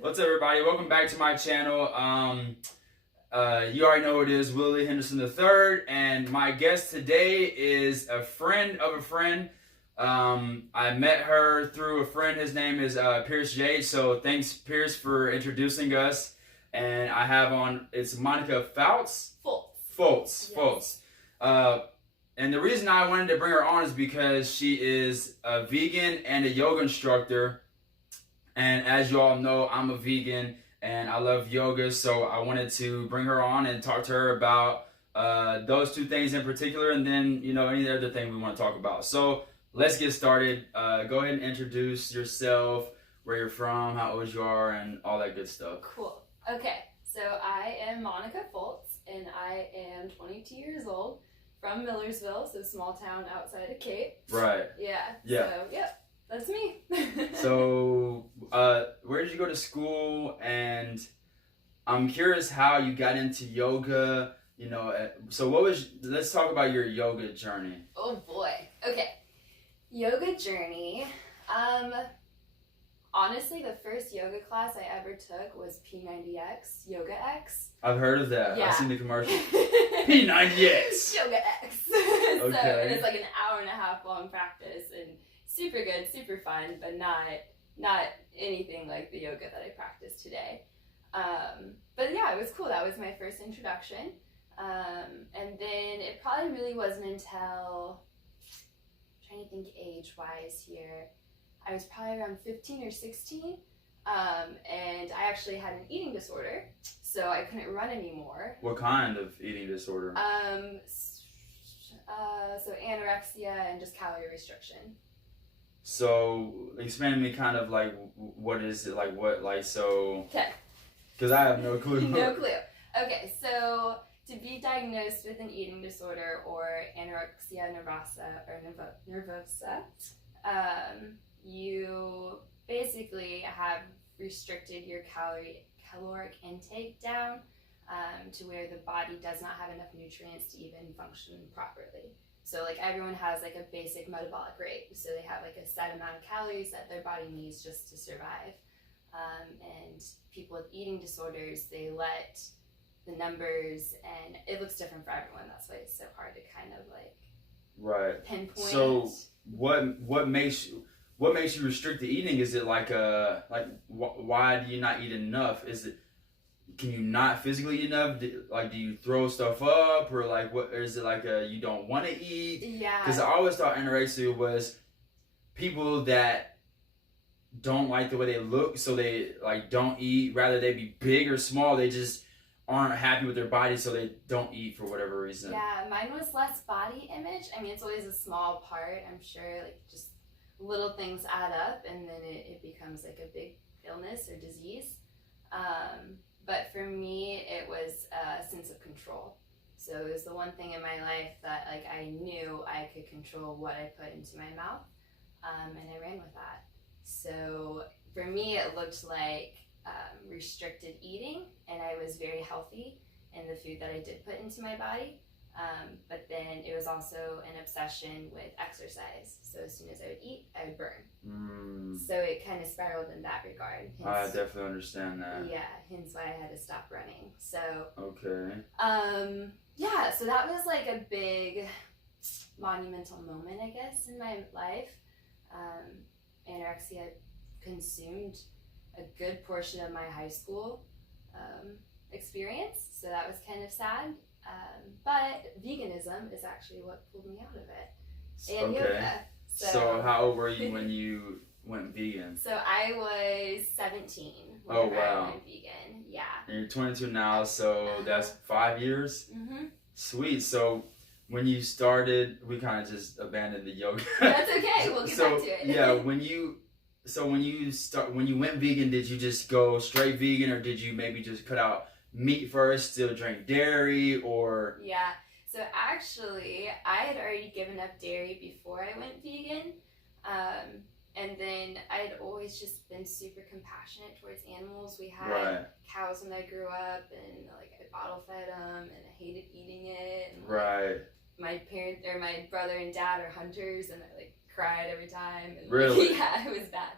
What's up, everybody? Welcome back to my channel. You already know who it is, Willie Henderson III, and my guest today is a friend of a friend. I met her through a friend. His name is Pierce J. So thanks, Pierce, for introducing us. And I have on, it's Monica Foltz? Foltz. Yes. And the reason I wanted to bring her on is because she is a vegan and a yoga instructor. And as you all know, I'm a vegan and I love yoga, so I wanted to bring her on and talk to her about those two things in particular, and then, you know, any other thing we want to talk about. So let's get started. Go ahead and introduce yourself, where you're from, how old you are, and all that good stuff. Cool. Okay, so I am Monica Foltz, and I am 22 years old, from Millersville, so small town outside of Cape. Right. Yeah. Yeah. So, yep. That's me. So, where did you go to school? And I'm curious how you got into yoga. You know, so let's talk about your yoga journey. Oh boy. Okay. Yoga journey. Honestly, the first yoga class I ever took was P90X, Yoga X. I've heard of that. Yeah. I've seen the commercial. P90X. Yoga X. Okay. So, and it's like an hour and a half long practice, and super good, super fun, but not anything like the yoga that I practice today. But yeah, it was cool. That was my first introduction. And then it probably really wasn't until, I'm trying to think age-wise here, I was probably around 15 or 16, and I actually had an eating disorder, so I couldn't run anymore. What kind of eating disorder? So anorexia and just calorie restriction. So explain to me kind of like, what is it, like what, like, so, Okay. because I have no clue. No clue. Okay, so to be diagnosed with an eating disorder or anorexia nervosa, you basically have restricted your caloric intake down to where the body does not have enough nutrients to even function properly. So like everyone has like a basic metabolic rate. So they have like a set amount of calories that their body needs just to survive. And people with eating disorders, they let the numbers, and it looks different for everyone. That's why it's so hard to kind of like pinpoint. So what makes you restrict the eating? Is it like why do you not eat enough? Can you not physically eat enough? Do you throw stuff up, or like what? Or is it like you don't want to eat? Yeah. Because I always thought anorexia was people that don't like the way they look, so they like don't eat. Rather they be big or small, they just aren't happy with their body, so they don't eat for whatever reason. Yeah, mine was less body image. I mean, it's always a small part. I'm sure like just little things add up, and then it becomes like a big illness or disease. But for me, it was a sense of control. So it was the one thing in my life that like I knew I could control what I put into my mouth, and I ran with that. So for me, it looked like restricted eating, and I was very healthy in the food that I did put into my body. But then it was also an obsession with exercise. So as soon as I would eat, I would burn. So it kind of spiraled in that regard. I definitely understand that. Yeah, hence why I had to stop running. So okay. Yeah, so that was like a big monumental moment, I guess, in my life. Anorexia consumed a good portion of my high school experience, so that was kind of sad. But veganism is actually what pulled me out of it, and yoga. So how old were you when you went vegan? So I was 17 when Oh, wow. I went vegan. Yeah. And you're 22 now, so that's 5 years? Mm-hmm. Sweet. So when you started, we kind of just abandoned the yoga. That's okay. We'll get back to it. Yeah, when you went vegan, did you just go straight vegan, or did you maybe just cut out meat first, still drink dairy, or? Yeah. So actually, I had already given up dairy before I went vegan. And then I'd always just been super compassionate towards animals. We had cows when I grew up, and like I bottle fed them, and I hated eating it. And, like, my brother and dad are hunters, and I like cried every time. And, really? Yeah, it was bad.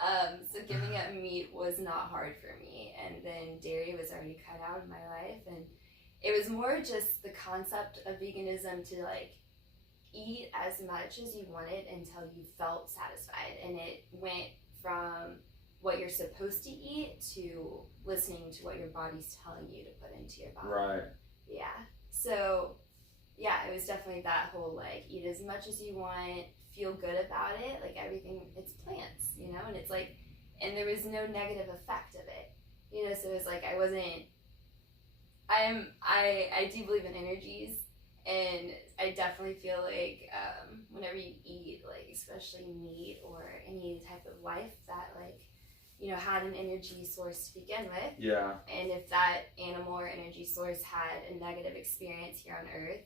So giving up meat was not hard for me, and then dairy was already cut out of my life, and it was more just the concept of veganism to like eat as much as you wanted until you felt satisfied, and it went from what you're supposed to eat to listening to what your body's telling you to put into your body. Right. Yeah. So yeah, it was definitely that whole like eat as much as you want, feel good about it, like everything, it's plants, you know, and it's like, and there was no negative effect of it, you know, so it was like I do believe in energies, and I definitely feel like whenever you eat, like especially meat or any type of life that like, you know, had an energy source to begin with. Yeah. And if that animal or energy source had a negative experience here on Earth,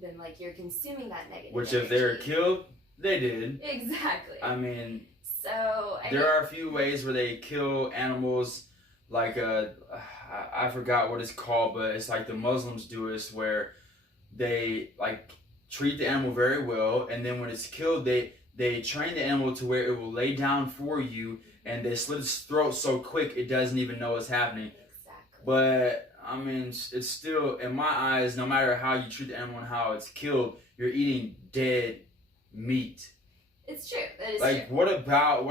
then like you're consuming that negative Which energy. if they were killed, they did. Exactly. I mean, so there are a few ways where they kill animals, like I forgot what it's called, but it's like the Muslims do this, where they like treat the animal very well, and then when it's killed, they train the animal to where it will lay down for you, and they slit its throat so quick it doesn't even know what's happening. Exactly. But I mean, it's still, in my eyes, no matter how you treat the animal and how it's killed, you're eating dead meat. It's true. That is like true. what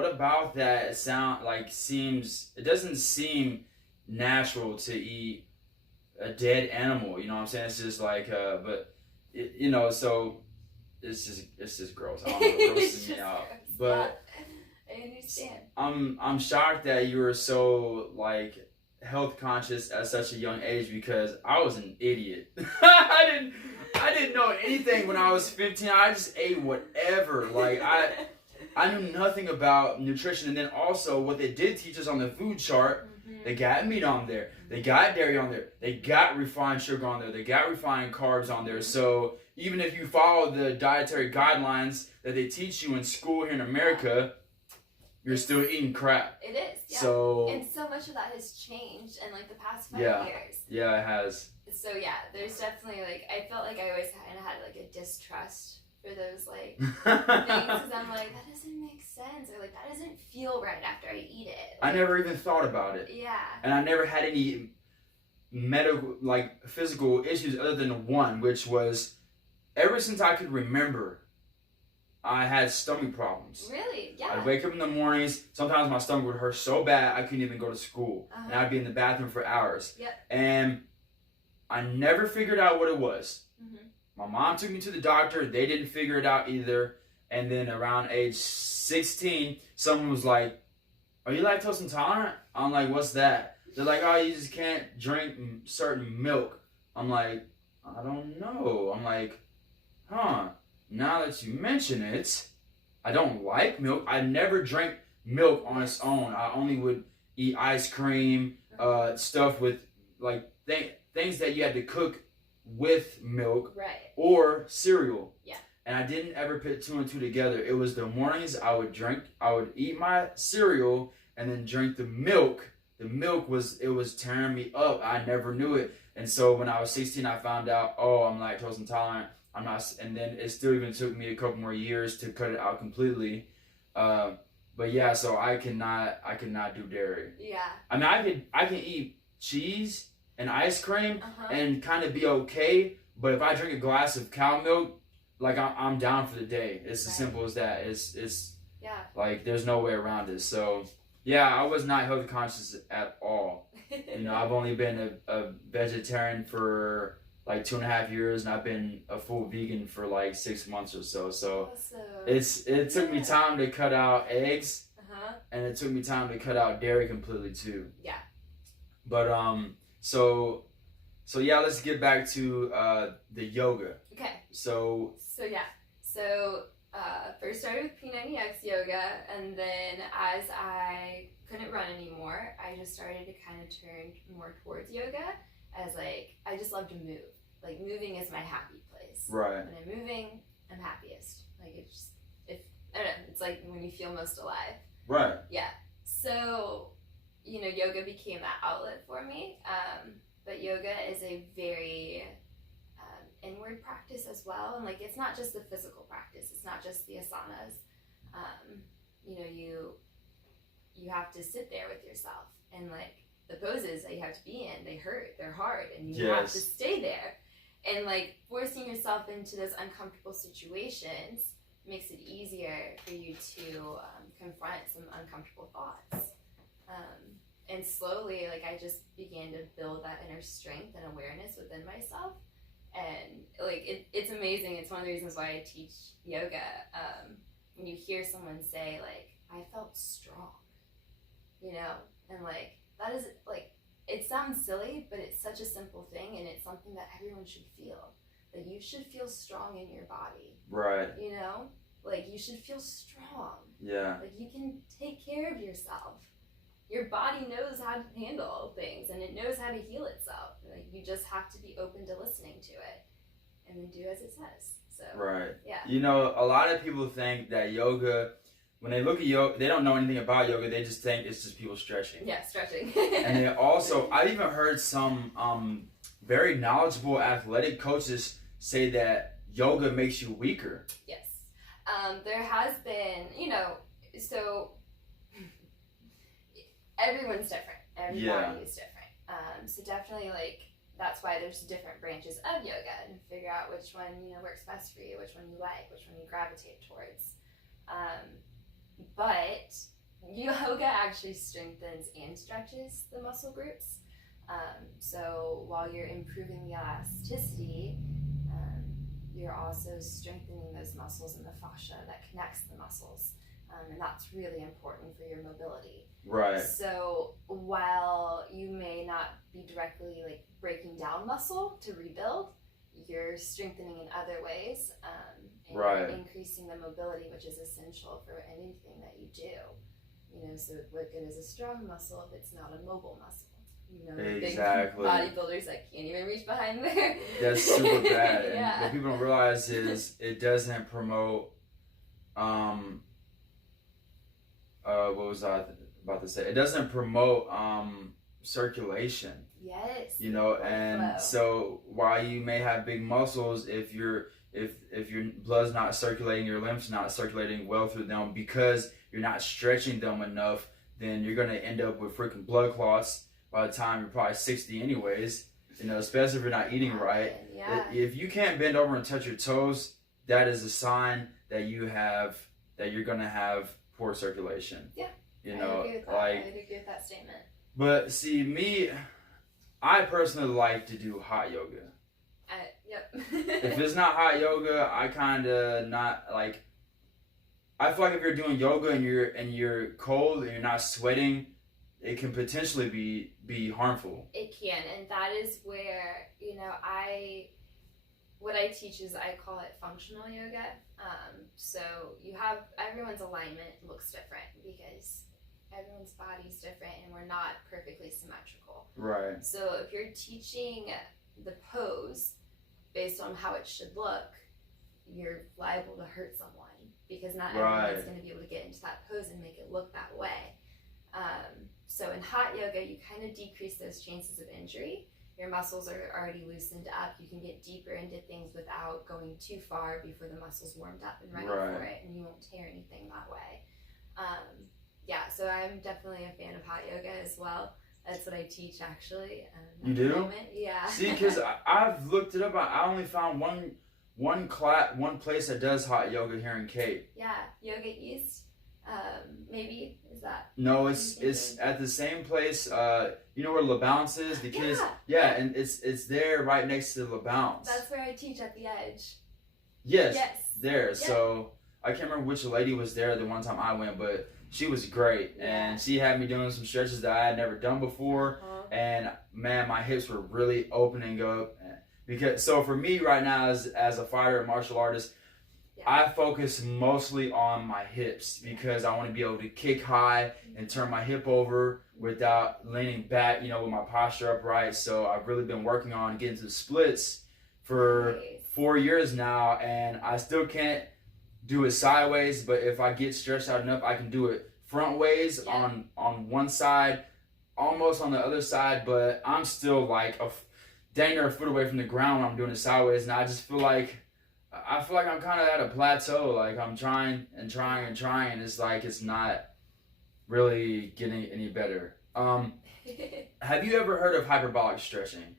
about that it doesn't seem natural to eat a dead animal, you know what I'm saying? It's just like but it, you know, so it's just gross. I don't know, it grosses me out. But I understand. I'm shocked that you were so like health conscious at such a young age, because I was an idiot. I didn't know anything when I was 15. I just ate whatever. Like I knew nothing about nutrition, and then also what they did teach us on the food chart, they got meat on there, they got dairy on there, they got refined sugar on there, they got refined carbs on there. So even if you follow the dietary guidelines that they teach you in school here in America, you're still eating crap. It is, yeah. So, and so much of that has changed in like the past 5 Yeah. years. Yeah, it has. So yeah, there's definitely like, I felt like I always kind of had like a distrust for those like things, because I'm like, that doesn't make sense, or like that doesn't feel right after I eat it. I never even thought about it. Yeah. And I never had any medical, like physical issues other than one, which was ever since I could remember, I had stomach problems. Really? Yeah. I'd wake up in the mornings, sometimes my stomach would hurt so bad I couldn't even go to school. Uh-huh. And I'd be in the bathroom for hours. Yep. And I never figured out what it was. Mm-hmm. My mom took me to the doctor, they didn't figure it out either. And then around age 16, someone was like, "Are you lactose intolerant?" I'm like, "What's that?" They're like, "Oh, you just can't drink certain milk." I'm like, "I don't know." I'm like, "Huh, now that you mention it, I don't like milk. I never drank milk on its own. I only would eat ice cream, stuff with like things that you had to cook with milk, Right. or cereal." Yeah. And I didn't ever put two and two together. It was the mornings I would eat my cereal and then drink the milk. The milk was tearing me up. I never knew it. And so when I was 16, I found out, oh, I'm lactose intolerant. I'm not, and then it still even took me a couple more years to cut it out completely. But yeah, so I could not do dairy. Yeah. I mean, I can eat cheese and ice cream Uh-huh. and kind of be okay. But if I drink a glass of cow milk, like I'm down for the day. It's as simple as that. It's Yeah. like there's no way around it. So yeah, I was not health conscious at all. You know, I've only been a vegetarian for like 2.5 years, and I've been a full vegan for like 6 months or so. So Awesome. it took me time to cut out eggs, Uh-huh. and it took me time to cut out dairy completely too. Yeah. But so yeah, let's get back to the yoga. Okay. So yeah. So first started with P90X yoga, and then as I couldn't run anymore, I just started to kind of turn more towards yoga, as like I just love to move. Like moving is my happy place. right. When I'm moving, I'm happiest. Like I don't know, it's like when you feel most alive. Right. Yeah. So, you know, yoga became that outlet for me. But yoga is a very inward practice as well. And like, it's not just the physical practice. It's not just the asanas. You know, you have to sit there with yourself, and like the poses that you have to be in, they hurt, they're hard, and you have to stay there. And like forcing yourself into those uncomfortable situations makes it easier for you to confront some uncomfortable thoughts. And slowly, like I just began to build that inner strength and awareness within myself. And like it's amazing. It's one of the reasons why I teach yoga. When you hear someone say like, I felt strong, you know, and like that is like, it sounds silly, but it's such a simple thing, and it's something that everyone should feel. That you should feel strong in your body. Right. You know? Like you should feel strong. Yeah. Like you can take care of yourself. Your body knows how to handle things, and it knows how to heal itself. Like you just have to be open to listening to it and then do as it says. So right. Yeah. You know, a lot of people think that yoga, when they look at yoga, they don't know anything about yoga. They just think it's just people stretching. Yeah, stretching. And they also, I even heard some very knowledgeable athletic coaches say that yoga makes you weaker. Yes. There has been, you know, so everyone's different. Everybody is different. So definitely, like, that's why there's different branches of yoga, and figure out which one, you know, works best for you, which one you like, which one you gravitate towards. But yoga actually strengthens and stretches the muscle groups. So while you're improving the elasticity, you're also strengthening those muscles in the fascia that connects the muscles. And that's really important for your mobility. Right. So while you may not be directly like breaking down muscle to rebuild, you're strengthening in other ways, and increasing the mobility, which is essential for anything that you do. You know, so what good is a strong muscle if it's not a mobile muscle? You know, exactly. Big bodybuilders that can't even reach behind there. That's super bad. And Yeah. what people don't realize is it doesn't promote what was I about to say? It doesn't promote circulation. Yes. You know, and so while you may have big muscles, if your blood's not circulating, your lymph's not circulating well through them because you're not stretching them enough, then you're gonna end up with freaking blood clots by the time you're probably 60 anyways. You know, especially if you're not eating right. Yeah. If you can't bend over and touch your toes, that is a sign that you're gonna have poor circulation. Yeah. You know, I agree with that. I agree with that statement. But see, me, I personally like to do hot yoga. Yep. If it's not hot yoga, I kind of not like. I feel like if you're doing yoga and you're cold and you're not sweating, it can potentially be harmful. It can, and that is where, you know, what I teach is, I call it functional yoga. So you have, everyone's alignment looks different because everyone's body's different and we're not perfectly symmetrical. Right. So if you're teaching the pose based on how it should look, you're liable to hurt someone because not everyone's going to be able to get into that pose and make it look that way. So in hot yoga, you kind of decrease those chances of injury. Your muscles are already loosened up. You can get deeper into things without going too far before the muscles warmed up and ready for it, and you won't tear anything that way. Yeah, so I'm definitely a fan of hot yoga as well. That's what I teach, actually. You do? Moment. Yeah. See, because I've looked it up. I only found one place that does hot yoga here in Cape. Yeah, Yoga East. Maybe is that? No, it's at the same place. You know where La Bounce is? The kids. Yeah, and it's there right next to La Bounce. That's where I teach at the Edge. Yes. There. Yeah. So I can't remember which lady was there the one time I went, but she was great, and she had me doing some stretches that I had never done before, and man, my hips were really opening up. Because so for me right now, as a fighter and martial artist, I focus mostly on my hips because I want to be able to kick high and turn my hip over without leaning back, you know, with my posture upright. So I've really been working on getting to the splits for 4 years now, and I still can't do it sideways, but if I get stretched out enough, I can do it front ways on one side, almost on the other side, but I'm still like dang near a foot away from the ground when I'm doing it sideways, and I just feel like I'm kind of at a plateau. Like I'm trying and trying and trying. It's like it's not really getting any better. Have you ever heard of hyperbolic stretching?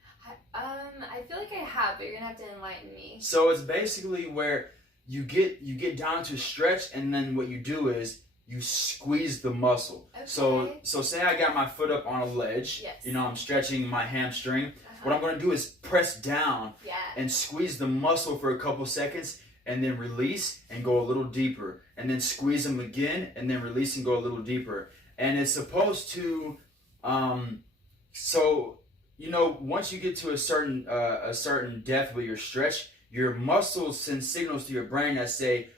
I feel like I have, but you're gonna have to enlighten me. So it's basically where you get down to stretch, and then what you do is you squeeze the muscle. Okay. So say I got my foot up on a ledge. Yes. You know, I'm stretching my hamstring. What I'm gonna do is press down and squeeze the muscle for a couple seconds, and then release and go a little deeper, and then squeeze them again, and then release and go a little deeper. And it's supposed to, so you know, once you get to a certain depth with your stretch, your muscles send signals to your brain that say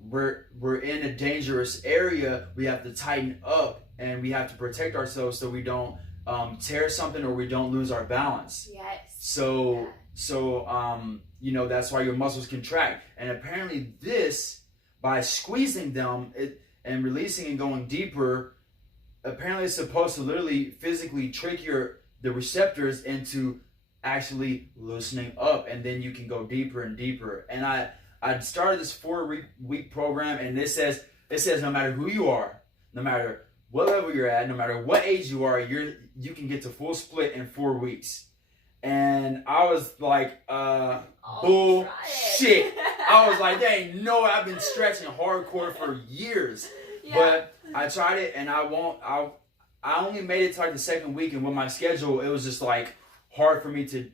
we're in a dangerous area. We have to tighten up, and we have to protect ourselves so we don't tear something or we don't lose our balance. Yes. So you know, that's why your muscles contract. And apparently this, by squeezing them and releasing and going deeper, apparently it's supposed to literally physically trick the receptors into actually loosening up, and then you can go deeper and deeper. And I started this 4-week program, and it says no matter who you are, no matter what level you're at, no matter what age you are, you can get to full split in 4 weeks. And I was like, bullshit. I was like, there ain't no way. I've been stretching hardcore for years. Yeah. But I tried it, and I only made it to like the 2nd week, and with my schedule, it was just like hard for me to,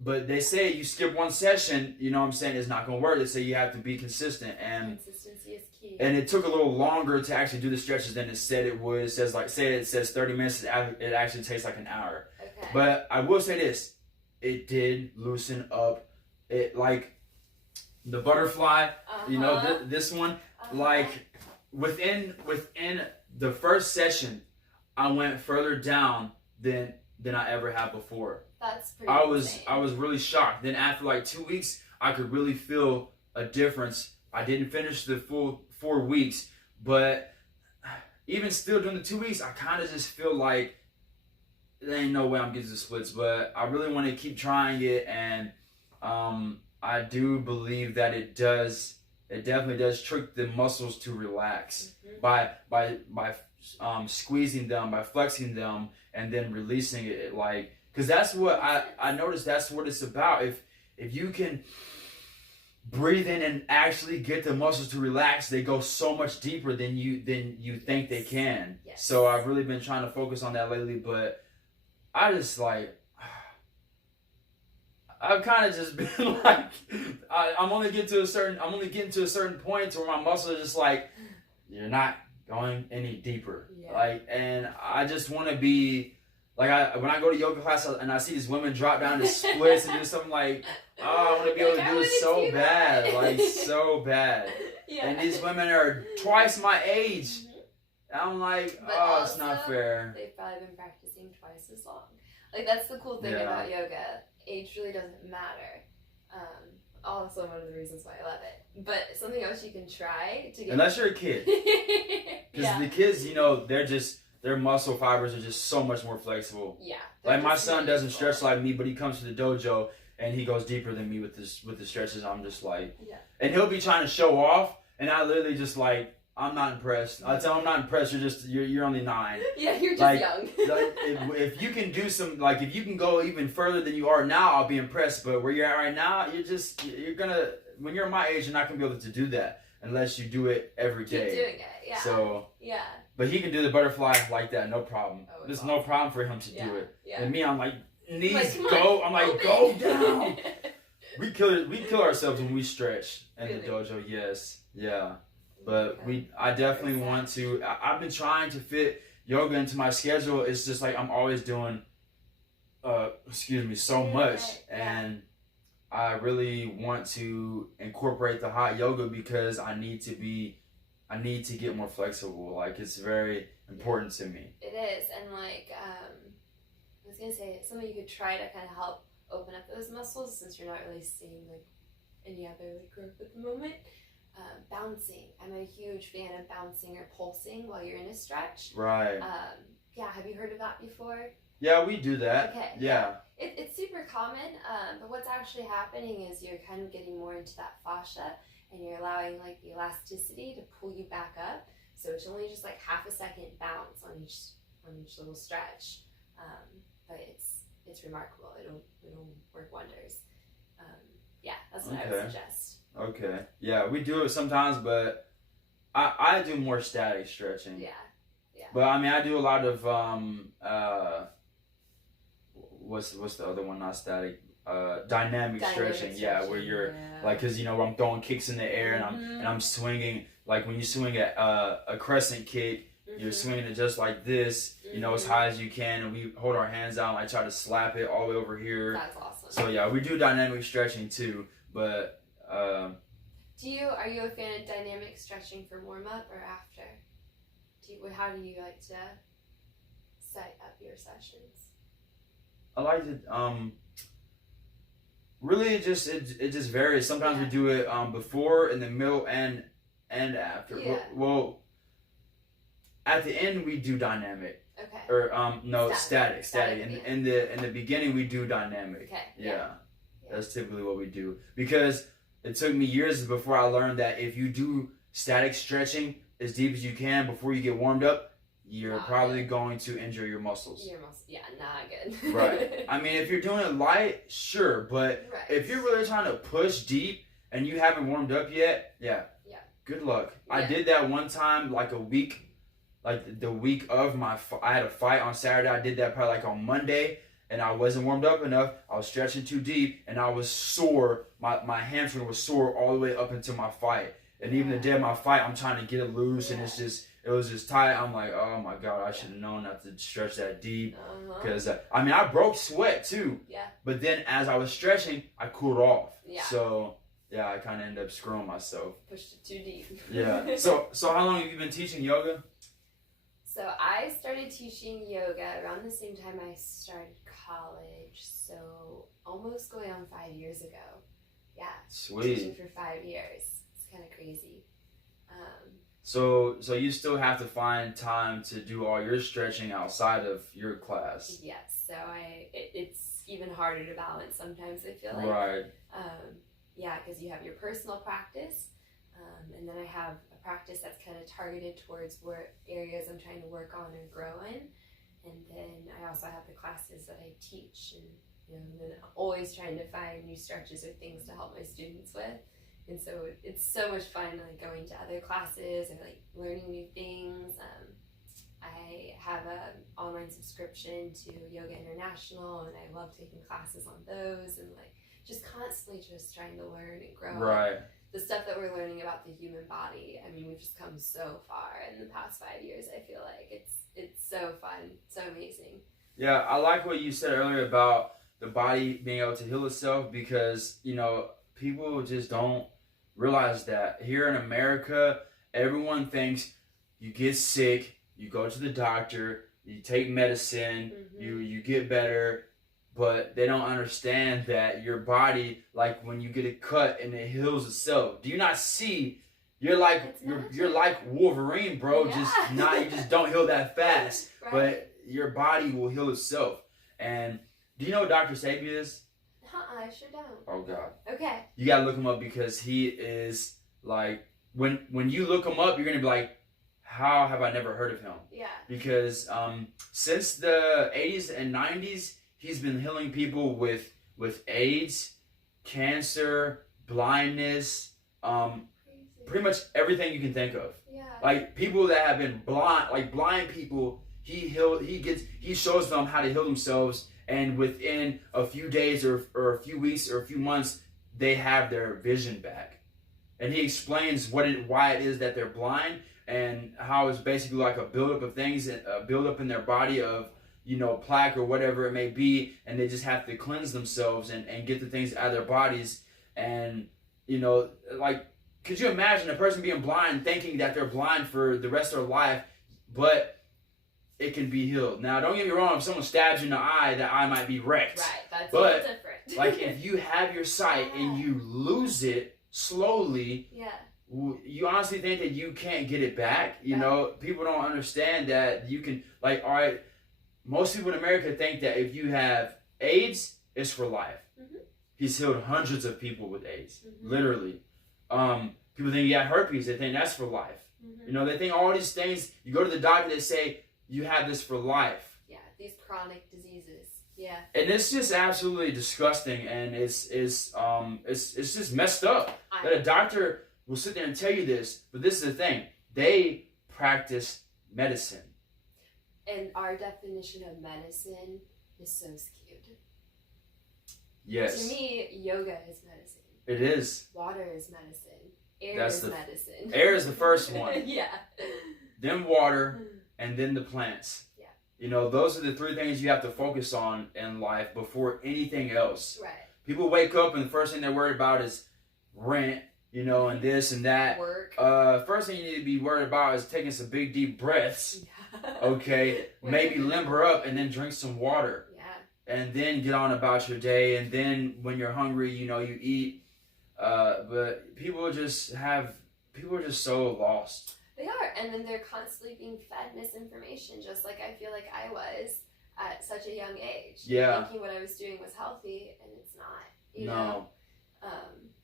but they say you skip one session, you know what I'm saying, it's not going to work. They say you have to be consistent, and consistency is key. And it took a little longer to actually do the stretches than it said it would. It says 30 minutes, it actually takes like an hour. Okay. But I will say this, it did loosen up. It, like the butterfly, you know, this one, like within the first session, I went further down than I ever have before. That's pretty insane. I was really shocked. Then after like 2 weeks, I could really feel a difference. I didn't finish the full 4 weeks, but even still during the 2 weeks, I kind of just feel like there ain't no way I'm getting the splits. But I really want to keep trying it, and I do believe that it does. It definitely does trick the muscles to relax by squeezing them, by flexing them, and then releasing it. Like, because that's what I noticed. That's what it's about. If you can breathe in and actually get the muscles to relax, they go so much deeper than you think they can. Yes. So I've really been trying to focus on that lately, but I just like, I've kind of just been like, I'm only getting to a certain point where my muscles are just like, you're not going any deeper. Yeah. Like, and I just want to be like, when I go to yoga class and I see these women drop down to splits and do something like, oh, I want to be able to do it so bad, like so bad. Yeah. And these women are twice my age. I'm like, but oh, it's not fair. They've probably been practicing twice as long. Like, that's the cool thing about yoga. Age really doesn't matter. Also one of the reasons why I love it. But something else you can try to get... Unless you're a kid. Because the kids, you know, their muscle fibers are just so much more flexible. Yeah. Like, my son doesn't stretch like me, but he comes to the dojo and he goes deeper than me with the stretches. I'm just like... Yeah. And he'll be trying to show off, and I literally just like, I'm not impressed. I tell him I'm not impressed. You're only 9. Yeah, you're just young. Like, if you can do some, like, if you can go even further than you are now, I'll be impressed. But where you're at right now, you're gonna, when you're my age, you're not gonna be able to do that unless you do it every day. Keep doing it, yeah. So yeah. But he can do the butterfly like that, no problem. Oh, There's awesome. No problem for him to do it. Yeah. And me, I'm like, knees like, go. I'm like, go down. We kill ourselves when we stretch in the dojo. Yes, yeah. But I definitely want to. I've been trying to fit yoga into my schedule. It's just like I'm always doing, so much, and I really want to incorporate the hot yoga because I need to get more flexible. Like, it's very important to me. It is, and like I was gonna say, something you could try to kind of help open up those muscles, since you're not really seeing like any other like growth at the moment. Bouncing. I'm a huge fan of bouncing or pulsing while you're in a stretch. Right. Yeah, have you heard of that before? Yeah, we do that. Okay. Yeah. It's super common, but what's actually happening is you're kind of getting more into that fascia, and you're allowing like the elasticity to pull you back up. So it's only just like half a second bounce on each little stretch, but it's remarkable. It'll work wonders. Yeah, that's what I would suggest. Okay. Yeah, we do it sometimes, but I do more static stretching. Yeah. But I mean, I do a lot of what's the other one? Not static. Dynamic stretching. Yeah, where you're like, cause where I'm throwing kicks in the air and I'm swinging. Like when you swing at a crescent kick, you're swinging it just like this, as high as you can, and we hold our hands out and I try to slap it all the way over here. That's awesome. So yeah, we do dynamic stretching too, but are you a fan of dynamic stretching for warm up or after? How do you like to set up your sessions? I like to really it just varies. Sometimes we do it before, in the middle, and after. Yeah. Well, at the end we do dynamic. Okay. Or no, static. Static. In the beginning we do dynamic. Okay. Yeah. That's typically what we do, because it took me years before I learned that if you do static stretching as deep as you can before you get warmed up, you're probably going to injure your muscles. Yeah, not good. Right. I mean, if you're doing it light, sure, but if you're really trying to push deep and you haven't warmed up yet, good luck. Yeah. I did that one time, like a week, like the week of I had a fight on Saturday. I did that probably like on Monday, and I wasn't warmed up enough. I was stretching too deep, and I was sore. My hamstring was sore all the way up until my fight. And even the day of my fight, I'm trying to get it loose, and it was just tight. I'm like, oh my God, I should have known not to stretch that deep. Because, I broke sweat too. Yeah. But then as I was stretching, I cooled off. Yeah. So, yeah, I kind of ended up screwing myself. Pushed it too deep. Yeah. So how long have you been teaching yoga? So I started teaching yoga around the same time I started college. So almost going on 5 years ago. Yeah. Sweet. Teaching for 5 years. Kind of crazy. So you still have to find time to do all your stretching outside of your class. Yes. So it's even harder to balance sometimes, I feel like. Right. Because you have your personal practice, and then I have a practice that's kind of targeted towards what areas I'm trying to work on or grow in, and then I also have the classes that I teach, and then I'm always trying to find new stretches or things to help my students with. And so it's so much fun, like going to other classes or like learning new things. I have an online subscription to Yoga International, and I love taking classes on those, and like just constantly just trying to learn and grow. Right. The stuff that we're learning about the human body. I mean, we've just come so far in the past 5 years. I feel like it's so fun, so amazing. Yeah, I like what you said earlier about the body being able to heal itself, because people just don't realize that here in America, everyone thinks you get sick, you go to the doctor, you take medicine, you get better, but they don't understand that your body, like when you get a cut and it heals itself. Do you not see? You're like Wolverine, bro. Yeah. You just don't heal that fast, right. But your body will heal itself. And do you know what Dr. Sabia is? I sure don't. Oh God. Okay. You gotta look him up, because he is like, when you look him up, you're gonna be like, how have I never heard of him? Yeah. Because since the 80s and 90s, he's been healing people with AIDS, cancer, blindness, pretty much everything you can think of. Yeah. Like people that have been blind, like blind people, he shows them how to heal themselves. And within a few days or a few weeks or a few months, they have their vision back. And he explains why it is that they're blind, and how it's basically like a buildup of things, a buildup in their body of, plaque or whatever it may be, and they just have to cleanse themselves and get the things out of their bodies. And, like, could you imagine a person being blind thinking that they're blind for the rest of their life, but it can be healed. Now, don't get me wrong, if someone stabs you in the eye, that eye might be wrecked. Right, that's a little different. Like, if you have your sight and you lose it slowly, you honestly think that you can't get it back. People don't understand that you can, like, all right, most people in America think that if you have AIDS, it's for life. Mm-hmm. He's healed hundreds of people with AIDS, literally. People think you have herpes, they think that's for life. You know, they think all these things, you go to the doctor, they say, you have this for life. Yeah, these chronic diseases. Yeah. And it's just absolutely disgusting, and it's just messed up that a doctor will sit there and tell you this. But this is the thing: they practice medicine. And our definition of medicine is so skewed. Yes. To me, yoga is medicine. It is. Water is medicine. Air is medicine. Air is the first one. Yeah. Then water, and then the plants. Yeah. You know, those are the three things you have to focus on in life before anything else. Right. People wake up and the first thing they're worried about is rent, you know, and this and that. Work. First thing you need to be worried about is taking some big deep breaths. Yeah. Okay. Maybe limber up and then drink some water. Yeah. And then get on about your day. And then when you're hungry, you know, you eat. But people are just so lost. They are, and then they're constantly being fed misinformation, just like I feel like I was at such a young age. Yeah. Thinking what I was doing was healthy, and it's not. You No. know?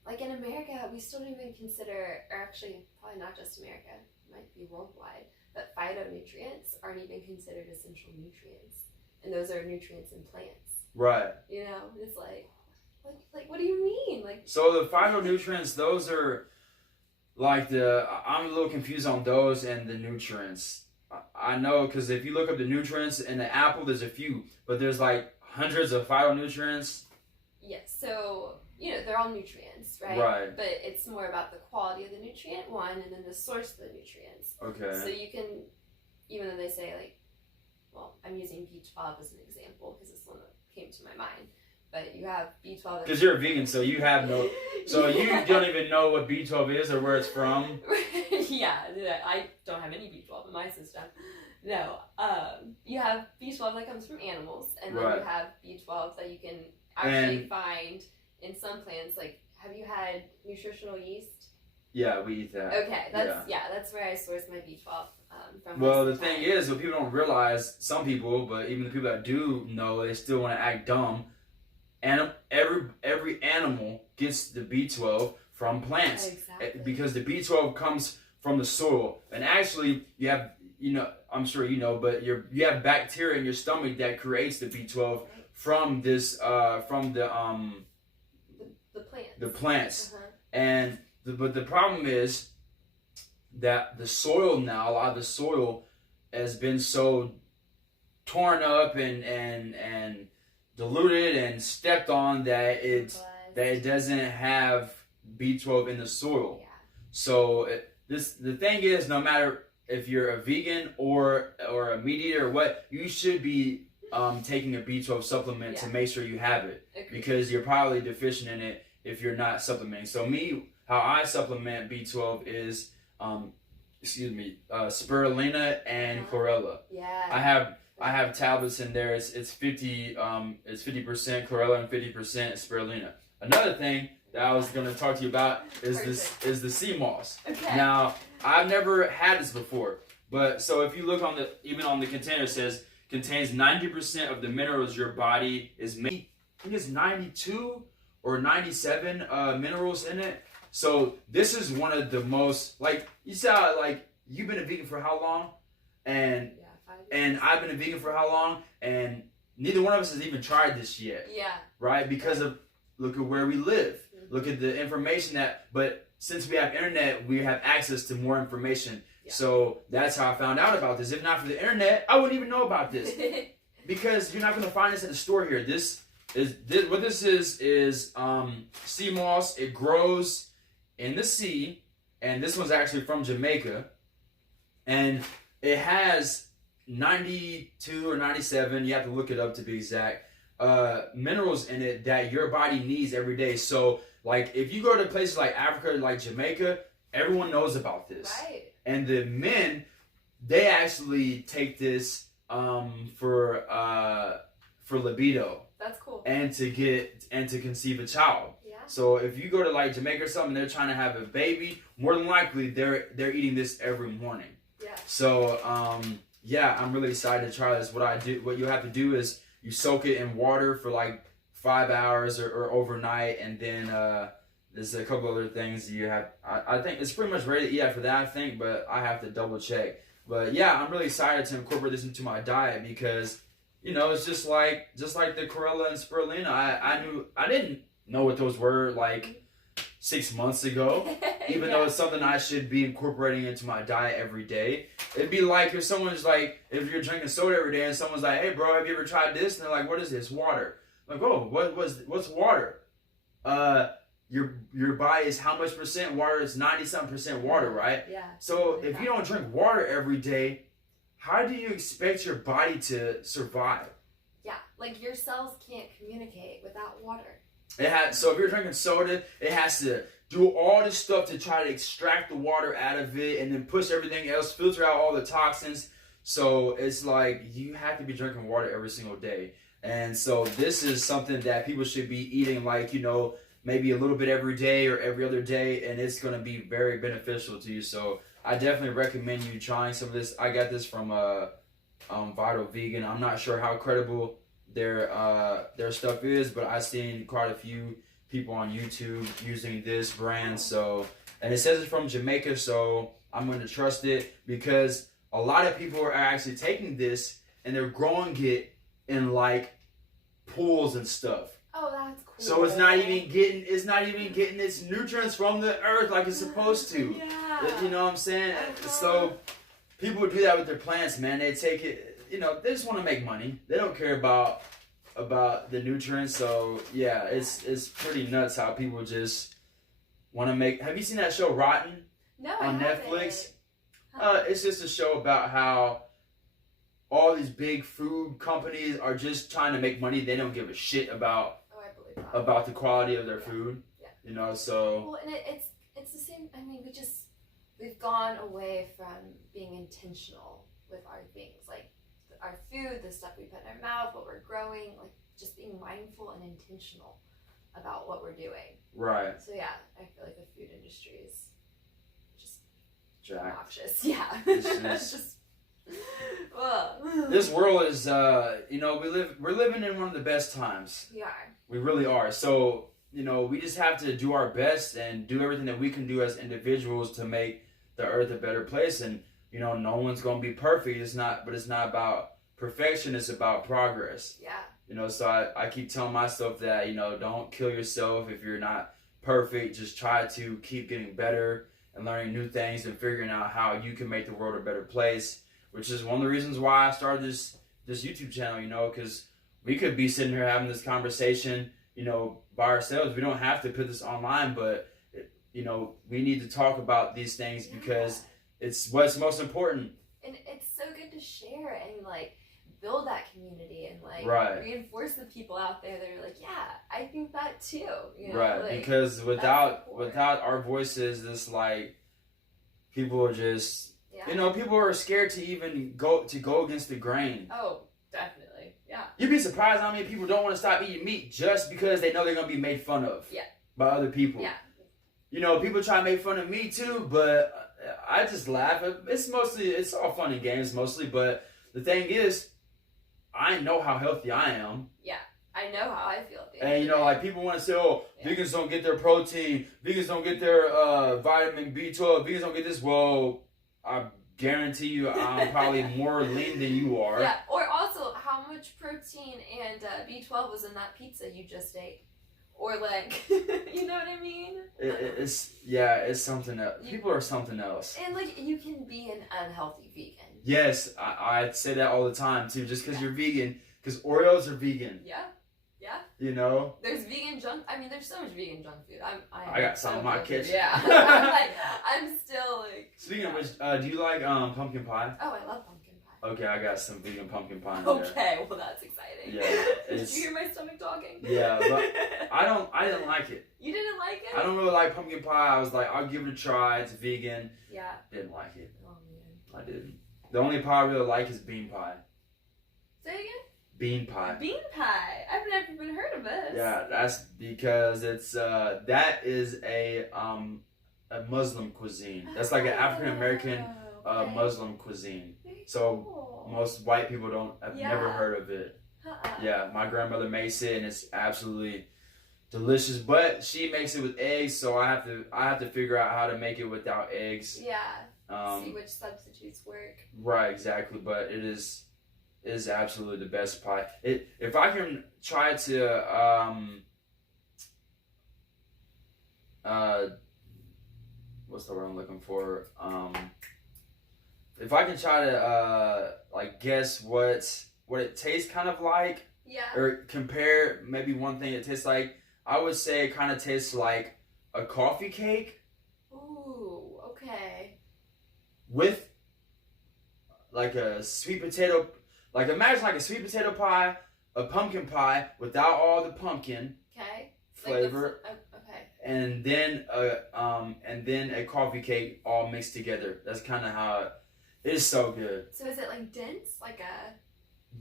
Like in America, we still don't even consider, or actually, probably not just America, it might be worldwide, but phytonutrients aren't even considered essential nutrients. And those are nutrients in plants. Right. You know, it's like what do you mean? Like, so the phytonutrients, those are like I'm a little confused on those and the nutrients. I know, because if you look up the nutrients in the apple, there's a few, but there's like hundreds of phytonutrients. Yes, so, you know, they're all nutrients, right? Right. But it's more about the quality of the nutrient, one, and then the source of the nutrients. Okay. So you can, even though they say, like, well, I'm using B12 as an example because it's the one that came to my mind. But you have B12. Because you're a vegan, so you have no, so you don't even know what B12 is or where it's from. Yeah, I don't have any B12 in my system. No, you have B12 that comes from animals, and then Right. you have B12 that you can actually find in some plants. Like, have you had nutritional yeast? Yeah, we eat that. Okay, that's where I source my B12 from. Well, the thing is, what people don't realize, some people, but even the people that do know, they still want to act dumb. And every animal gets the B12 from plants. Exactly. Because the B12 comes from the soil. And actually, you have, you know, I'm sure you know, but you have bacteria in your stomach that creates the B12 from this from the plants. The plants. Uh-huh. But the problem is that the soil now, a lot of the soil has been so torn up and diluted and stepped on that it doesn't have B12 in the soil. Yeah. So the thing is, no matter if you're a vegan or a meat eater or what, you should be taking a B12 supplement to make sure you have it. Agreed. Because you're probably deficient in it if you're not supplementing. So how I supplement B12 is spirulina and chlorella. Yeah. I have tablets in there. It's 50% chlorella and 50% spirulina. Another thing that I was going to talk to you about is the sea moss. Okay. Now, I've never had this before, but so if you look even on the container, it says contains 90% of the minerals your body is made. I think it's 92 or 97 minerals in it. So this is one of the most, like, you saw, like, you've been a vegan for how long? And I've been a vegan for how long? And neither one of us has even tried this yet. Yeah. Right? Because of, look at where we live. Mm-hmm. Look at the information but since we have internet, we have access to more information. Yeah. So that's how I found out about this. If not for the internet, I wouldn't even know about this. Because you're not going to find this at the store here. What this is sea moss. It grows in the sea. And this one's actually from Jamaica. And it has 92 or 97, you have to look it up to be exact, minerals in it that your body needs every day. So, like, if you go to places like Africa, like Jamaica, everyone knows about this. Right. And the men, they actually take this for libido. That's cool. And to conceive a child. Yeah. So if you go to like Jamaica or something, they're trying to have a baby, more than likely they're eating this every morning. Yeah. So yeah, I'm really excited to try this. What you have to do is you soak it in water for like 5 hours or overnight, and there's a couple other things you have. I think it's pretty much ready to eat after that, I think, but I have to double check. But yeah, I'm really excited to incorporate this into my diet because, it's just like the chlorella and spirulina. I didn't know what those were like 6 months ago, even though it's something I should be incorporating into my diet every day. It'd be like if someone's like, if you're drinking soda every day and someone's like, hey bro, have you ever tried this? And they're like, what is this? Water. I'm like, oh, what's water? Your body is how much percent water? It's 90-something% water, right? Yeah. So if you don't drink water every day, how do you expect your body to survive? Yeah, like your cells can't communicate without water. So if you're drinking soda, it has to do all this stuff to try to extract the water out of it and then push everything else, filter out all the toxins. So it's like you have to be drinking water every single day. And so this is something that people should be eating like, maybe a little bit every day or every other day, and it's going to be very beneficial to you. So I definitely recommend you trying some of this. I got this from Vital Vegan. I'm not sure how credible their stuff is, but I've seen quite a few people on YouTube using this brand. So, and it says it's from Jamaica, so I'm going to trust it because a lot of people are actually taking this and they're growing it in like pools and stuff. Oh, that's cool. So it's not even getting its nutrients from the earth like it's supposed to. Yeah. You know what I'm saying? Uh-huh. So people do that with their plants, man. They take it. They just want to make money. They don't care about the nutrients. So yeah, it's pretty nuts how people just want to make. Have you seen that show Rotten? No, on I haven't. Netflix? It's just a show about how all these big food companies are just trying to make money. They don't give a shit about the quality of their food. Yeah. So. Well, and it's the same. I mean, we've gone away from being intentional with our things, like our food, the stuff we put in our mouth, what we're growing, like just being mindful and intentional about what we're doing. Right. So yeah, I feel like the food industry is just Jack. obnoxious. Yeah. It's just. Well. This world is, we're living in one of the best times. We are. We really are. So, we just have to do our best and do everything that we can do as individuals to make the earth a better place. And, no one's going to be perfect. It's not about perfection. It's about progress. Yeah. So I keep telling myself that, don't kill yourself if you're not perfect. Just try to keep getting better and learning new things and figuring out how you can make the world a better place, which is one of the reasons why I started this YouTube channel, because we could be sitting here having this conversation, by ourselves. We don't have to put this online, but, we need to talk about these things because it's what's most important. And it's so good to share and, like, build that community and, like, reinforce the people out there that are like, yeah, I think that too. Right, like, because without our voices, it's like people are just... Yeah. People are scared to even go against the grain. Oh, definitely. Yeah. You'd be surprised how many people don't want to stop eating meat just because they know they're going to be made fun of. Yeah. By other people. Yeah. People try to make fun of me too, but I just laugh. It's all fun and games mostly, but the thing is, I know how healthy I am. Yeah. I know how I feel. And like people want to say, vegans don't get their protein, vegans don't get their vitamin B12, vegans don't get this. Well, I guarantee you I'm probably more lean than you are. Yeah, or also how much protein and B12 was in that pizza you just ate. Or like, you know what I mean? It's something else. People are something else. And like, you can be an unhealthy vegan. Yes, I say that all the time too, just because you're vegan, because Oreos are vegan. Yeah. Yeah. There's vegan junk. I mean, there's so much vegan junk food. I got some in my kitchen. Yeah. I'm still like. Speaking of which, do you like pumpkin pie? Oh, I love pumpkin pie. Okay, I got some vegan pumpkin pie in there. Okay, well that's exciting. Yeah. Did you hear my stomach talking? Yeah, but I didn't like it. You didn't like it? I don't really like pumpkin pie. I was like, I'll give it a try. It's vegan. Yeah. Didn't like it. Oh man. I didn't. The only pie I really like is bean pie. Say again? Bean pie. Bean pie. I've never even heard of this. Yeah, that's because it's that is a Muslim cuisine. That's like an African American Muslim cuisine. Very so cool. Most white people have never heard of it. Yeah, my grandmother makes it and it's absolutely delicious. But she makes it with eggs, so I have to figure out how to make it without eggs. Yeah. See which substitutes work. Right, exactly. But it is absolutely the best pie. If I can try to what's the word I'm looking for? If I can try to like guess what it tastes kind of like, or compare maybe one thing it tastes like, I would say it kind of tastes like a coffee cake. Ooh, okay. With like a sweet potato, like imagine like a sweet potato pie, a pumpkin pie without all the pumpkin flavor, okay, and then a coffee cake all mixed together. That's kind of how it is. So good. So is it like dense, like a?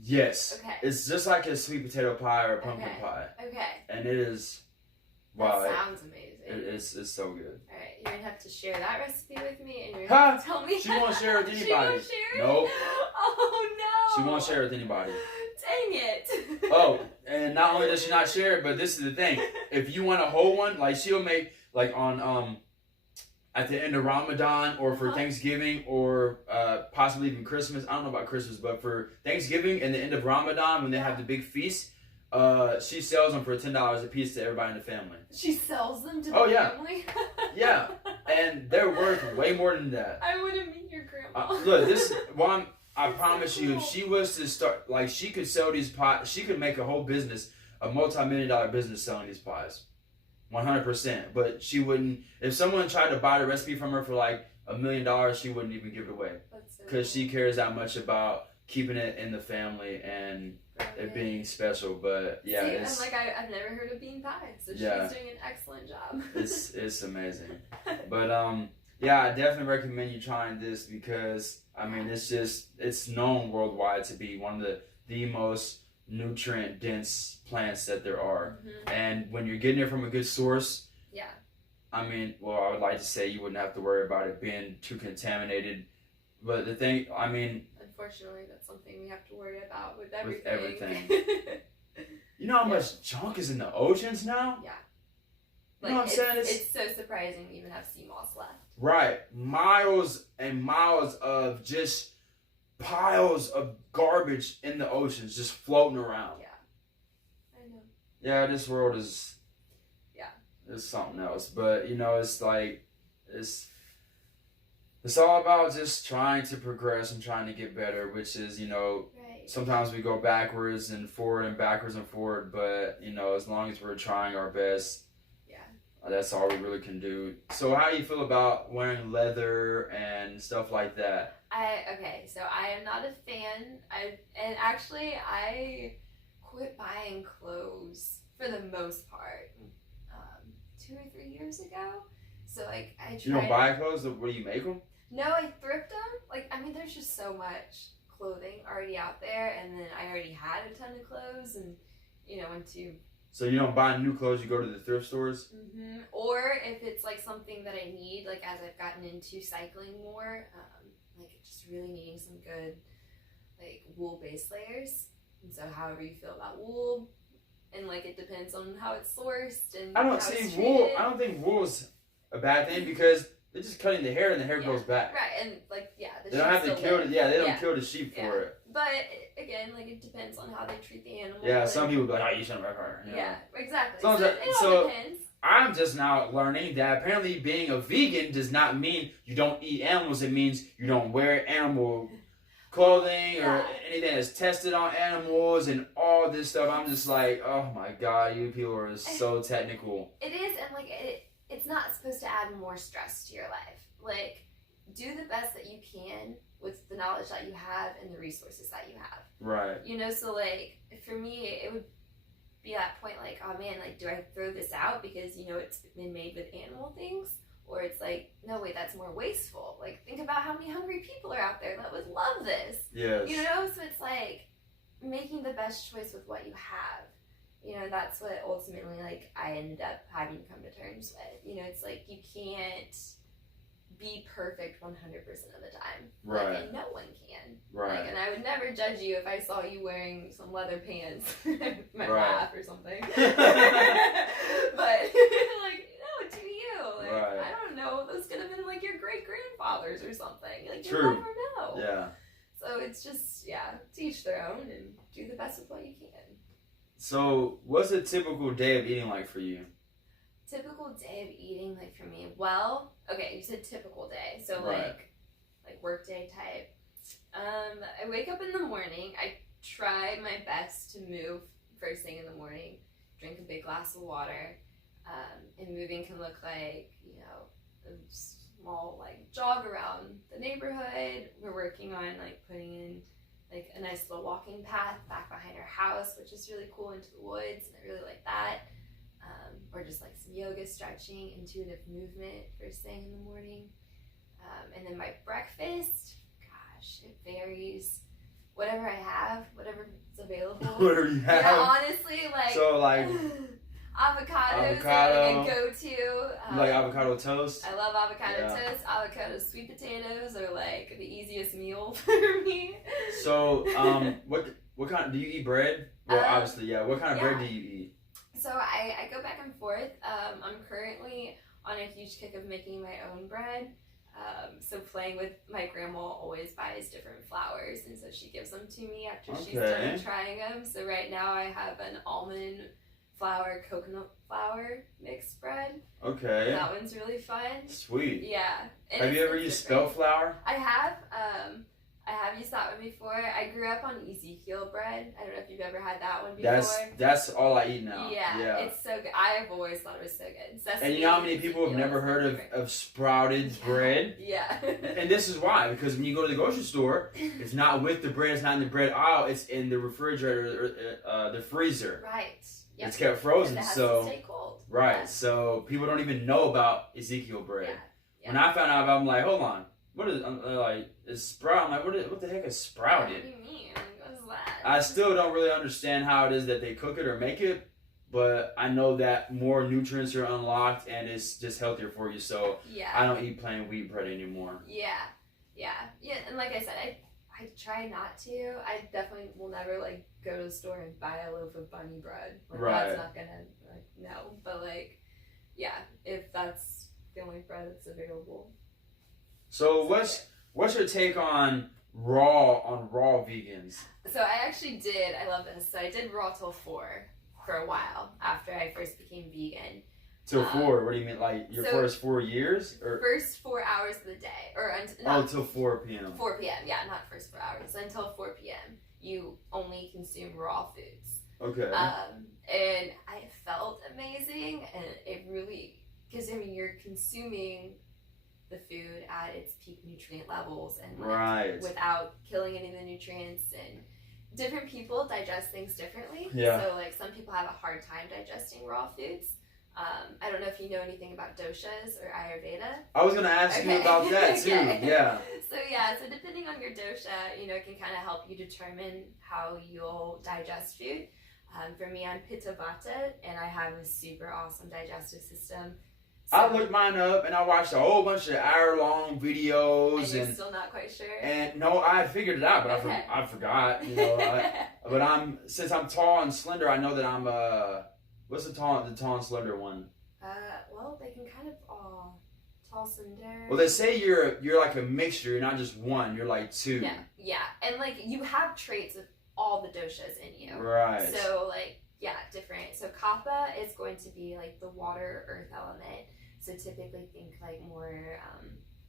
Yes. Okay. It's just like a sweet potato pie or a pumpkin pie. Okay. And it is. Wow. That sounds amazing. It's so good. All right, you're gonna have to share that recipe with me, and you're gonna have to tell me. She won't share it with anybody. She won't share it? Nope. Oh no. She won't share it with anybody. Dang it. Oh, and not only does she not share it, but this is the thing. If you want a whole one, like she'll make like on at the end of Ramadan or for Thanksgiving or possibly even Christmas. I don't know about Christmas, but for Thanksgiving and the end of Ramadan when they have the big feast, she sells them for $10 a piece to everybody in the family. She sells them to the family? Yeah, and they're worth way more than that. I want to meet your grandma. Look, this is one. I promise you, if she was to start, like, she could sell these pies. She could make a whole business, a multi-million-dollar business selling these pies, 100%. But she wouldn't. If someone tried to buy the recipe from her for like $1 million, she wouldn't even give it away because she cares that much about keeping it in the family and it being special. But yeah, see, I've never heard of bean pie, so she's doing an excellent job. It's amazing. But yeah, I definitely recommend you trying this because I mean it's known worldwide to be one of the most nutrient dense plants that there are. And when you're getting it from a good source, I mean, well, I would like to say you wouldn't have to worry about it being too contaminated. But the thing, I mean, unfortunately, that's something we have to worry about with everything. With everything. You know how much junk is in the oceans now? Yeah. You know what I'm saying? It's so surprising we even have sea moss left. Right. Miles and miles of just piles of garbage in the oceans just floating around. Yeah. I know. Yeah, this world is something else. But, you know, it's like, it's all about just trying to progress and trying to get better, which is, you know, sometimes we go backwards and forward and backwards and forward, but, you know, as long as we're trying our best, that's all we really can do. So how do you feel about wearing leather and stuff like that? So I am not a fan. I quit buying clothes for the most part 2 or 3 years ago. So like I tried. You don't buy clothes? Where do you make them? No, I thrift them. Like I mean, there's just so much clothing already out there, and then I already had a ton of clothes, and you know went to. So you don't buy new clothes, you go to the thrift stores? Or if it's like something that I need, like as I've gotten into cycling more, like just really needing some good like wool base layers. And so however you feel about wool, and like it depends on how it's sourced and I don't think wool is a bad thing because they're just cutting the hair and the hair grows back. Right, and like they don't have to kill it. Yeah, they don't kill the sheep for it. But again, like it depends on how they treat the animal. Yeah, some people be like, "Oh, you shouldn't work hard." Yeah, exactly. So it all depends. I'm just now learning that apparently being a vegan does not mean you don't eat animals. It means you don't wear animal clothing or anything that's tested on animals and all this stuff. I'm just like, oh my god, you people are so technical. It is, and like it's not supposed to add more stress to your life. Like, do the best that you can with the knowledge that you have and the resources that you have. Right. You know, so like for me, it would be that point like, oh man, like do I throw this out because you know it's been made with animal things? Or it's like, no wait, that's more wasteful. Like think about how many hungry people are out there that would love this. Yes. You know, so it's like making the best choice with what you have. You know, that's what ultimately like I ended up having to come to terms with. You know, it's like you can't be perfect 100% of the time. Right. Like, and no one can. Right. Like, and I would never judge you if I saw you wearing some leather pants, my laugh or something. But like, no, do you? Like, Right. I don't know. Those could have been like your great grandfathers or something. Like, True. you never know. Yeah. So it's just, to each their own and do the best with what you can. So, what's a typical day of eating like for you? Typical day of eating, like for me, well, okay, you said typical day, so Right. like work day type. I wake up in the morning. I try my best to move first thing in the morning. Drink a big glass of water, and moving can look like, you know, a small like jog around the neighborhood. We're working on like putting in like a nice little walking path back behind our house, which is really cool, into the woods, and I really like that. Or just like some yoga, stretching, intuitive movement first thing in the morning. And then my breakfast, gosh, it varies. Whatever I have, whatever's available. Whatever you have. Yeah, honestly, like. So, like. Avocados Avocado. are like a go-to. You like avocado toast? I love avocado Yeah. toast. Avocado sweet potatoes are like the easiest meal for me. So, what kind? Do you eat bread? Well, obviously, yeah. What kind of bread do you eat? So I go back and forth. I'm currently on a huge kick of making my own bread. So playing with my grandma always buys different flours, and so she gives them to me after she's done trying them. So right now I have an almond flour, coconut flour mixed bread. Okay. That one's really fun. Sweet. Yeah. And Have you ever used spelt flour? I have. I have used that one before. I grew up on Ezekiel bread. I don't know if you've ever had that one before. That's all I eat now. Yeah. It's so good. I have always thought it was so good. Sesame, and you know how many people have never heard of sprouted bread? Yeah. And this is why, because when you go to the grocery store, it's not with the bread, it's not in the bread aisle, it's in the refrigerator, the freezer. Right. Yep. It's kept frozen, and it has so to stay cold. right. Yeah. So people don't even know about Ezekiel bread. Yeah. When I found out about it, I'm like, hold on, what is like is sprout? I'm like, what the heck is sprouted? What do you mean? What is that? I still don't really understand how it is that they cook it or make it, but I know that more nutrients are unlocked and it's just healthier for you. So I don't eat plain wheat bread anymore. Yeah. And like I said, I try not to. I definitely will never like go to the store and buy a loaf of bunny bread. Like, right. That's not gonna no. But like, if that's the only bread that's available. So what's your take on raw vegans? So I actually did. I love this. So I did raw till 4 for a while after I first became vegan. Till 4? What do you mean? Like your first 4 years, or first 4 hours of the day, or till 4 p.m. 4 p.m. Yeah, not first 4 hours. Until 4 p.m. you only consume raw foods. Okay. And I felt amazing, and it really, because I mean you're consuming the food at its peak nutrient levels, and without killing any of the nutrients, and different people digest things differently. Yeah. So like some people have a hard time digesting raw foods. I don't know if you know anything about doshas or Ayurveda. I was going to ask you about that too. Yeah. So depending on your dosha, it can kind of help you determine how you'll digest food. For me, I'm Pitta Vata, and I have a super awesome digestive system. So, I looked mine up and I watched a whole bunch of hour-long videos. And you're still not quite sure? And no, I figured it out, but I forgot. But since I'm tall and slender, I know that I'm what's the tall and slender one? Well, they can kind of tall, slender. Well, they say you're like a mixture. You're not just one. You're like 2. Yeah, and like you have traits of all the doshas in you. Right. So different. So kapha is going to be like the water earth element. So typically think like more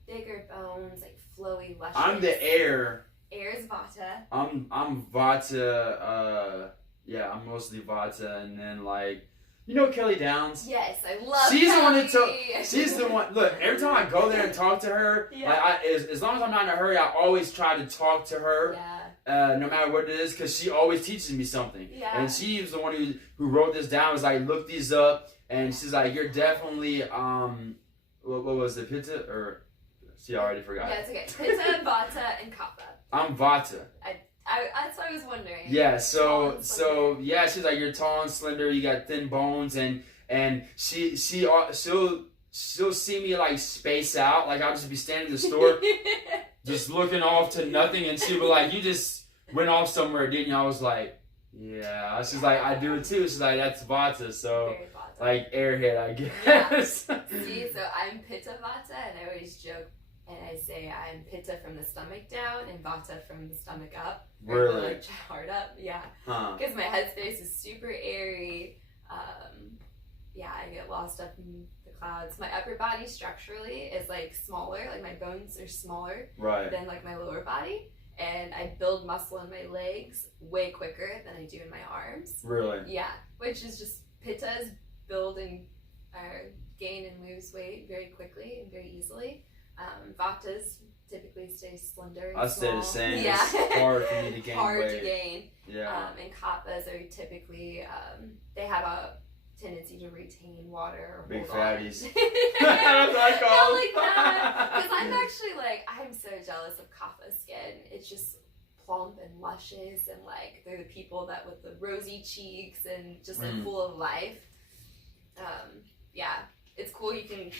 bigger bones, like flowy, luscious. I'm the air. Air is vata. I'm vata. I'm mostly vata, and then like. Kelly Downs? Yes, I love She's Kelly. the one she's the one. Look, every time I go there and talk to her, as long as I'm not in a hurry, I always try to talk to her. Yeah. No matter what it is, because she always teaches me something. Yeah. And she was the one who wrote this down. Was like, look these up, and she's like, you're definitely what was it, Pitta, or she already forgot. Yeah, it's okay. Pitta, vata, and kapha. I'm vata. That's what I was wondering. Yeah, so she's like, you're tall and slender, you got thin bones, and she'll see me like space out, like I'll just be standing in the store, just looking off to nothing, and she'll be like, you just went off somewhere, didn't you? I was like, yeah. She's like, I do it too. She's like, that's vata. So Vata. Like airhead, I guess. Yeah. See, so I'm Pitta Vata, and I always joke and I say I'm Pitta from the stomach down and Vata from the stomach up. Really? Or like hard up, yeah. Huh. Because my headspace is super airy. Yeah, I get lost up in the clouds. My upper body structurally is like smaller, like my bones are smaller Right. than like my lower body. And I build muscle in my legs way quicker than I do in my arms. Really? Yeah, which is just Pittas build and gain and lose weight very quickly and very easily. Vatas typically stay slender and I stay small. the same. Yeah. It's hard for me to gain Hard weight. to gain. Yeah. And Kappas are typically, they have a tendency to retain water or Big hold fatties. on. Not like Not like that. Because I'm actually like, I'm so jealous of Kappa skin. It's just plump and luscious, and like they're the people that with the rosy cheeks and just like full of life. Yeah, it's cool. You can,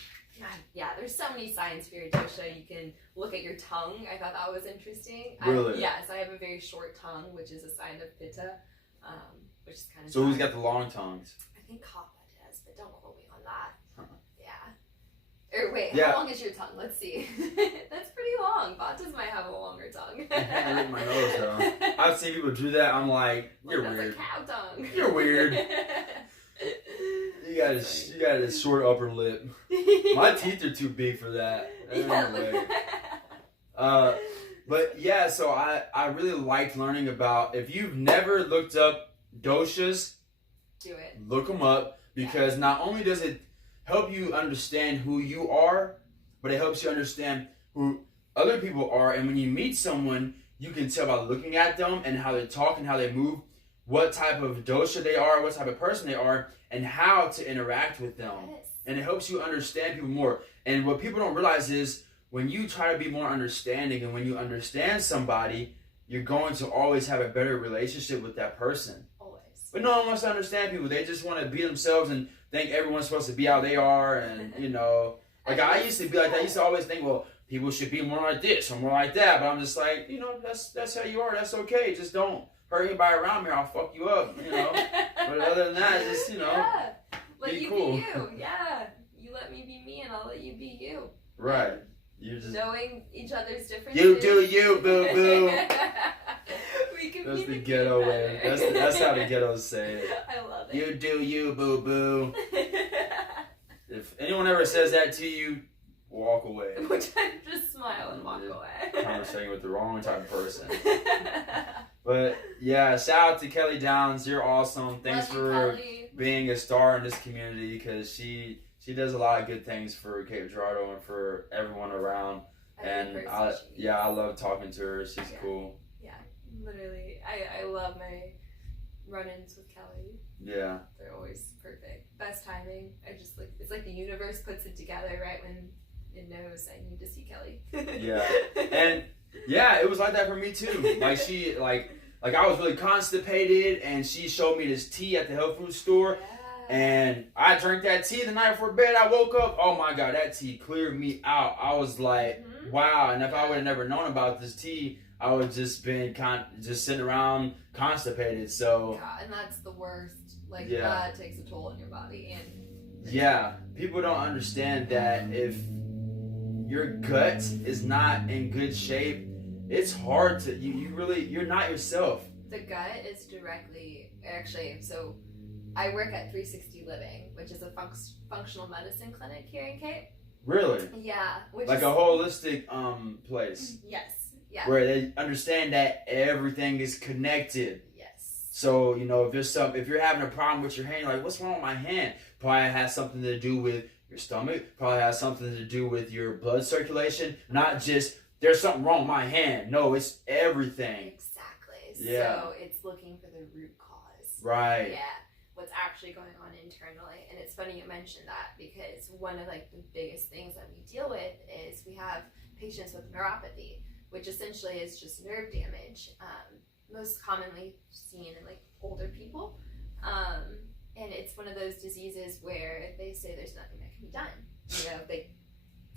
yeah, there's so many signs for your dosha. You can look at your tongue. I thought that was interesting. Really? Yes, I have a very short tongue, which is a sign of Pitta, which is kind of. So who's got the long tongues? I think Kappa does, but don't quote me on that. Huh. Yeah. Or wait, Yeah. how long is your tongue? Let's see. That's pretty long. Vatas might have a longer tongue. I can't read my nose though. I've seen people do that. I'm like, you're That's weird. a cow tongue. You're weird. You got a short upper lip. My teeth are too big for that. Yeah, Anyway. But yeah, so I really liked learning about, if you've never looked up doshas, do it. look them up, because not only does it help you understand who you are, but it helps you understand who other people are. And when you meet someone, you can tell by looking at them and how they talk and how they move, what type of dosha they are, what type of person they are, and how to interact with them. Yes. And it helps you understand people more. And what people don't realize is, when you try to be more understanding and when you understand somebody, you're going to always have a better relationship with that person. Always. But no one wants to understand people. They just want to be themselves and think everyone's supposed to be how they are. And, you know, like I used to be like that. I used to always think, well, people should be more like this or more like that. But I'm just like, you know, that's how you are. That's okay. Just don't hurt anybody around me or I'll fuck you up, you know. But other than that, just, you know, yeah. Let be you cool. be you. Yeah. You let me be me and I'll let you be you. Right. You just knowing each other's differences. You do you, boo boo. We can. That's the ghetto way. That's how the ghettos say it. I love it. You do you, boo boo. If anyone ever says that to you, walk away. Which I just smile and walk away. Conversating with the wrong type of person. But yeah, shout out to Kelly Downs. You're awesome. Thanks for being a star in this community, because she does a lot of good things for Cape Girardeau and for everyone around. And I love talking to her. She's cool. Yeah, literally. I love my run-ins with Kelly. Yeah. They're always perfect. Best timing. It's like the universe puts it together right when it knows I need to see Kelly. Yeah. And yeah, it was like that for me too. Like she like I was really constipated and she showed me this tea at the health food store. Yeah. And I drank that tea the night before bed. I woke up. Oh my God, that tea cleared me out. I was like, wow. And if I would have never known about this tea, I would have just been just sitting around constipated. So God, and that's the worst. Like yeah. that takes a toll on your body. And yeah, people don't understand that if your gut is not in good shape, it's hard to you're not yourself. The gut is so I work at 360 Living, which is a functional medicine clinic here in Cape. Really? Yeah. Which like a holistic place. Yes. Yeah. Where they understand that everything is connected. Yes. So, you know, if you're having a problem with your hand, you're like, what's wrong with my hand? Probably has something to do with your stomach. Probably has something to do with your blood circulation. Not just, there's something wrong with my hand. No, it's everything. Exactly. Yeah. So it's looking for the root cause. Right. Yeah. What's actually going on internally. And it's funny you mentioned that, because one of like the biggest things that we deal with is we have patients with neuropathy, which essentially is just nerve damage, most commonly seen in like older people. And it's one of those diseases where they say there's nothing that can be done. You know,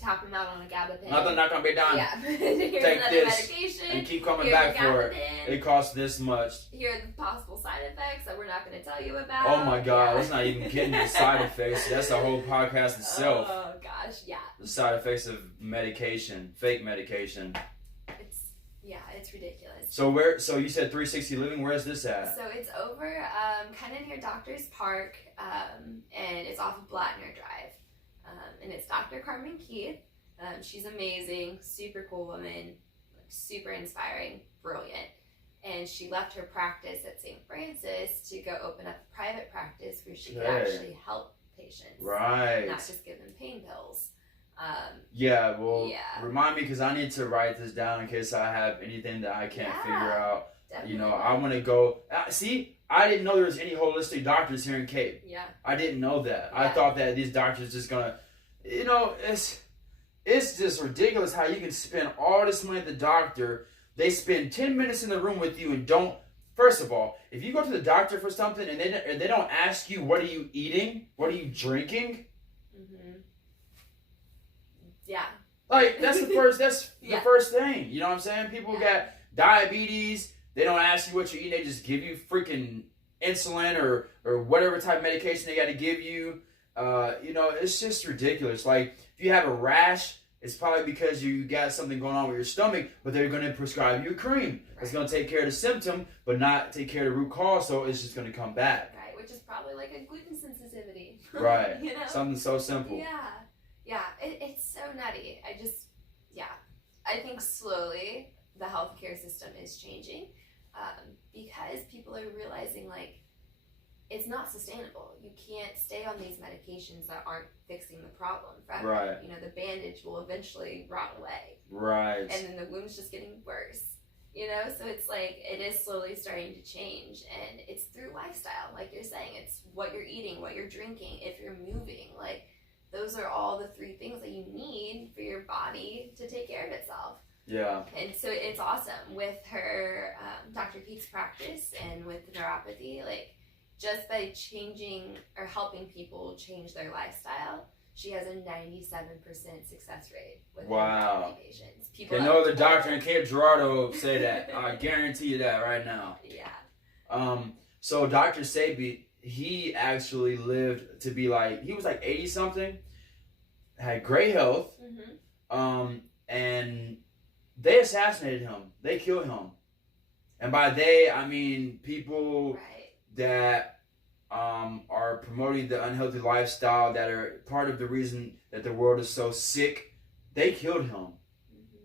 tap them out on a gabapentin. Nothing not gonna be done. Yeah. Here's Take another this medication. and keep coming Here's back your for it. gabapentin. It costs this much. Here are the possible side effects that we're not going to tell you about. Oh my God, Yeah. let's not even get into side effects. That's a whole podcast itself. Oh gosh, yeah. The side effects of medication, fake medication. It's ridiculous. So you said 360 Living. Where's this at? So it's over kind of near Doctors Park, and it's off of Blattner Drive. And it's Dr. Carmen Keith. She's amazing, super cool woman, super inspiring, brilliant. And she left her practice at St. Francis to go open up a private practice where she could actually help patients. Right. Not just give them pain pills. Remind me, because I need to write this down in case I have anything that I can't figure out. Definitely. I want to go. See, I didn't know there was any holistic doctors here in Cape. Yeah. I didn't know that. Yeah. I thought that these doctors just gonna, it's just ridiculous how you can spend all this money at the doctor. They spend 10 minutes in the room with you and don't. First of all, if you go to the doctor for something and they don't ask you what are you eating, what are you drinking. Yeah. Like, that's the first, Yeah. the first thing. You know what I'm saying? People Yeah. got diabetes. They don't ask you what you eat. They just give you freaking insulin or whatever type of medication they got to give you. It's just ridiculous. Like, if you have a rash, it's probably because you got something going on with your stomach, but they're going to prescribe you a cream. Right. It's going to take care of the symptom, but not take care of the root cause, so it's just going to come back. Right, which is probably like a gluten sensitivity. Right. You know? Something so simple. Yeah, it's so nutty. I think slowly the healthcare system is changing because people are realizing, like, it's not sustainable. You can't stay on these medications that aren't fixing the problem forever. Right. The bandage will eventually rot away. Right. And then the wound's just getting worse. So it's like it is slowly starting to change, and it's through lifestyle. Like you're saying, it's what you're eating, what you're drinking, if you're moving. Like, those are all the 3 things that you need for your body to take care of itself. Yeah. And so it's awesome with her Dr. Keith's practice and with neuropathy. Like, just by changing or helping people change their lifestyle, she has a 97% success rate with her neuropathy patients. Can no other doctor in Cape Girardeau say that? I guarantee you that right now. Yeah. So Dr. Sebi, he actually lived to be he was 80 something, had great health, and they assassinated him. They killed him. And by they, I mean people that are promoting the unhealthy lifestyle, that are part of the reason that the world is so sick. They killed him.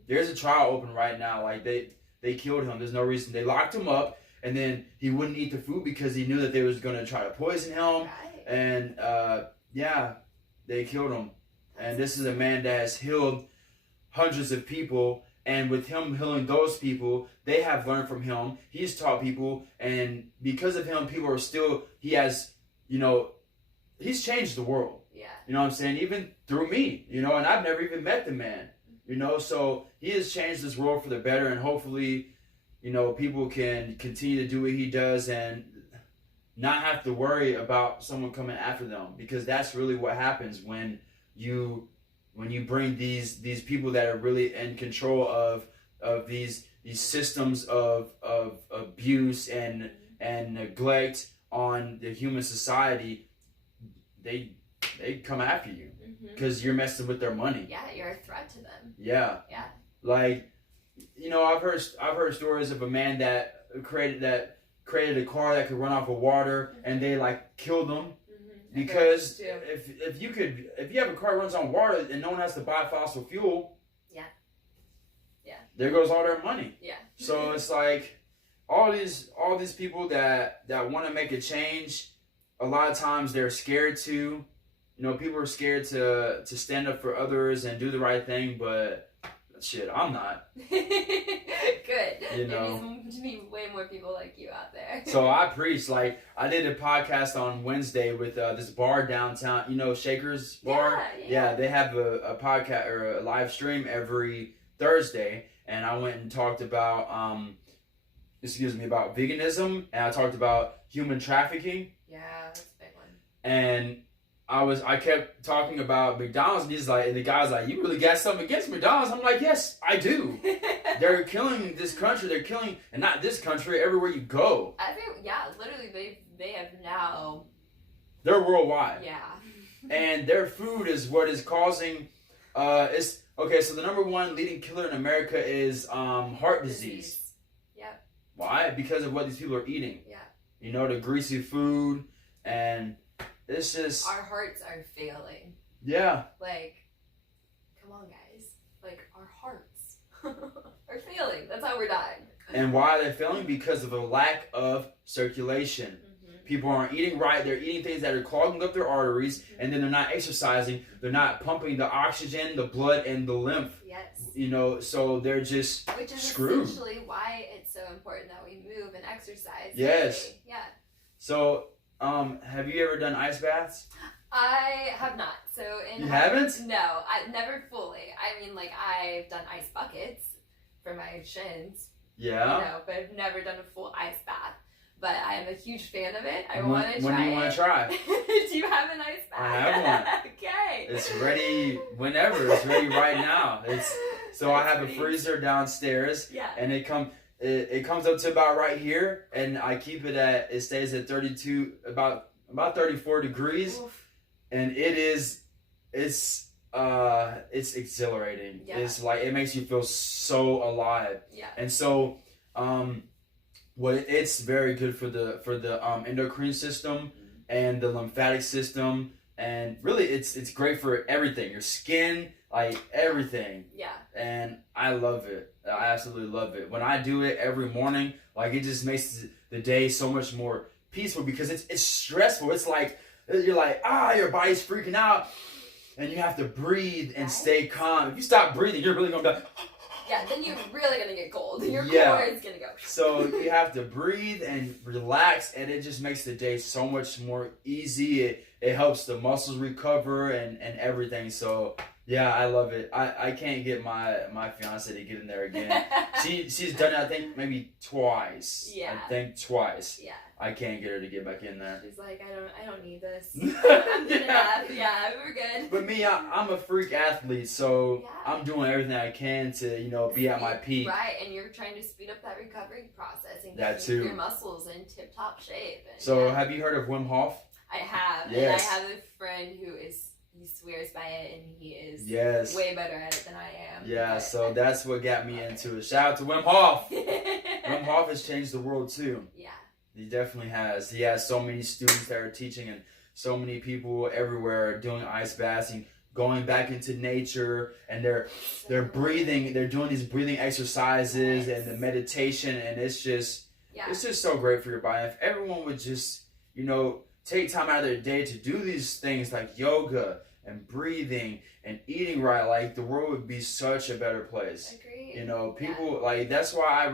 There's a trial open right now. Like, they killed him. There's no reason. They locked him up. And then he wouldn't eat the food because he knew that they was going to try to poison him. Right. And, they killed him. And this is a man that has healed hundreds of people. And with him healing those people, they have learned from him. He's taught people. And because of him, people are still, he's changed the world. Yeah. You know what I'm saying? Even through me, and I've never even met the man, so he has changed this world for the better. And hopefully, people can continue to do what he does and not have to worry about someone coming after them, because that's really what happens when you bring these people that are really in control of these systems of abuse and neglect on the human society. They come after you because you're messing with their money. Yeah, you're a threat to them. Yeah. Yeah. Like, I've heard stories of a man that created a car that could run off of water, and they killed him because if you have a car that runs on water and no one has to buy fossil fuel, there goes all their money. Yeah. So it's like all these people that want to make a change, a lot of times they're scared to. People are scared to stand up for others and do the right thing, but shit, I'm not. Good. There needs to be way more people like you out there. So I preach. I did a podcast on Wednesday with this bar downtown, Shaker's Bar. Yeah, they have a podcast or a live stream every Thursday, and I went and talked about about veganism, and I talked about human trafficking. Yeah, that's a big one. And I kept talking about McDonald's, and the guy's like, you really got something against McDonald's? I'm like, yes, I do. They're killing this country. They're killing, and not this country, everywhere you go. Literally, they have now. They're worldwide. Yeah. And their food is what is causing, it's, okay, so the number one leading killer in America is heart disease. Yep. Why? Because of what these people are eating. Yeah. You know, the greasy food, and it's just... Our hearts are failing. Yeah. Like, come on, guys. Like, our hearts are failing. That's how we're dying. And why are they failing? Because of a lack of circulation. People aren't eating right. They're eating things that are clogging up their arteries, and then they're not exercising. They're not pumping the oxygen, the blood, and the lymph. Yes. You know, so they're just Which is screwed. essentially why it's so important that we move and exercise. Yes. Daily. Yeah. So, have you ever done ice baths? I have not. So You haven't? No, I never fully. I mean, like, I've done ice buckets for my shins. Yeah. You know, but I've never done a full ice bath. But I am a huge fan of it. I want to try it. When do you want to try? Do you have an ice bath? I have one. Okay. It's ready whenever. It's ready right now. I have a freezer downstairs. Yeah. And it comes up to about right here, and I keep it stays at 32, about 34 degrees. Oof. And it's exhilarating. Yeah. It's like, it makes you feel so alive. Yeah. And so, it's very good for the endocrine system and the lymphatic system, and really it's great for everything, your skin, like everything. Yeah. And I love it. I absolutely love it. When I do it every morning, like, it just makes the day so much more peaceful, because it's stressful. It's like you're like, your body's freaking out, and you have to breathe and stay calm. If you stop breathing, you're really gonna be like, yeah, then you're really gonna get cold. Your Yeah. core is gonna go. So you have to breathe and relax, and it just makes the day so much more easy. It helps the muscles recover and everything. So yeah, I love it. I can't get my fiance to get in there again. She's done it, I think, maybe twice. Yeah. I think twice. Yeah. I can't get her to get back in there. She's like, I don't need this. I'm good enough. Yeah, we're good. But me, I'm a freak athlete, so Yeah. I'm doing everything I can to, be at my peak. Right, and you're trying to speed up that recovery process and That keep too. your muscles in tip-top shape. And So yeah, have you heard of Wim Hof? I have. Yes. And I have a friend he swears by it, and he is Yes. way better at it than I am. Yeah, but so that's what got me into it. Shout out to Wim Hof. Wim Hof has changed the world too. Yeah. He definitely has. He has so many students that are teaching, and so many people everywhere doing ice baths and going back into nature, and they're breathing. They're doing these breathing exercises and the meditation, and it's just so great for your body. If everyone would just take time out of their day to do these things like yoga and breathing and eating right, like, the world would be such a better place. Agreed. People like, that's why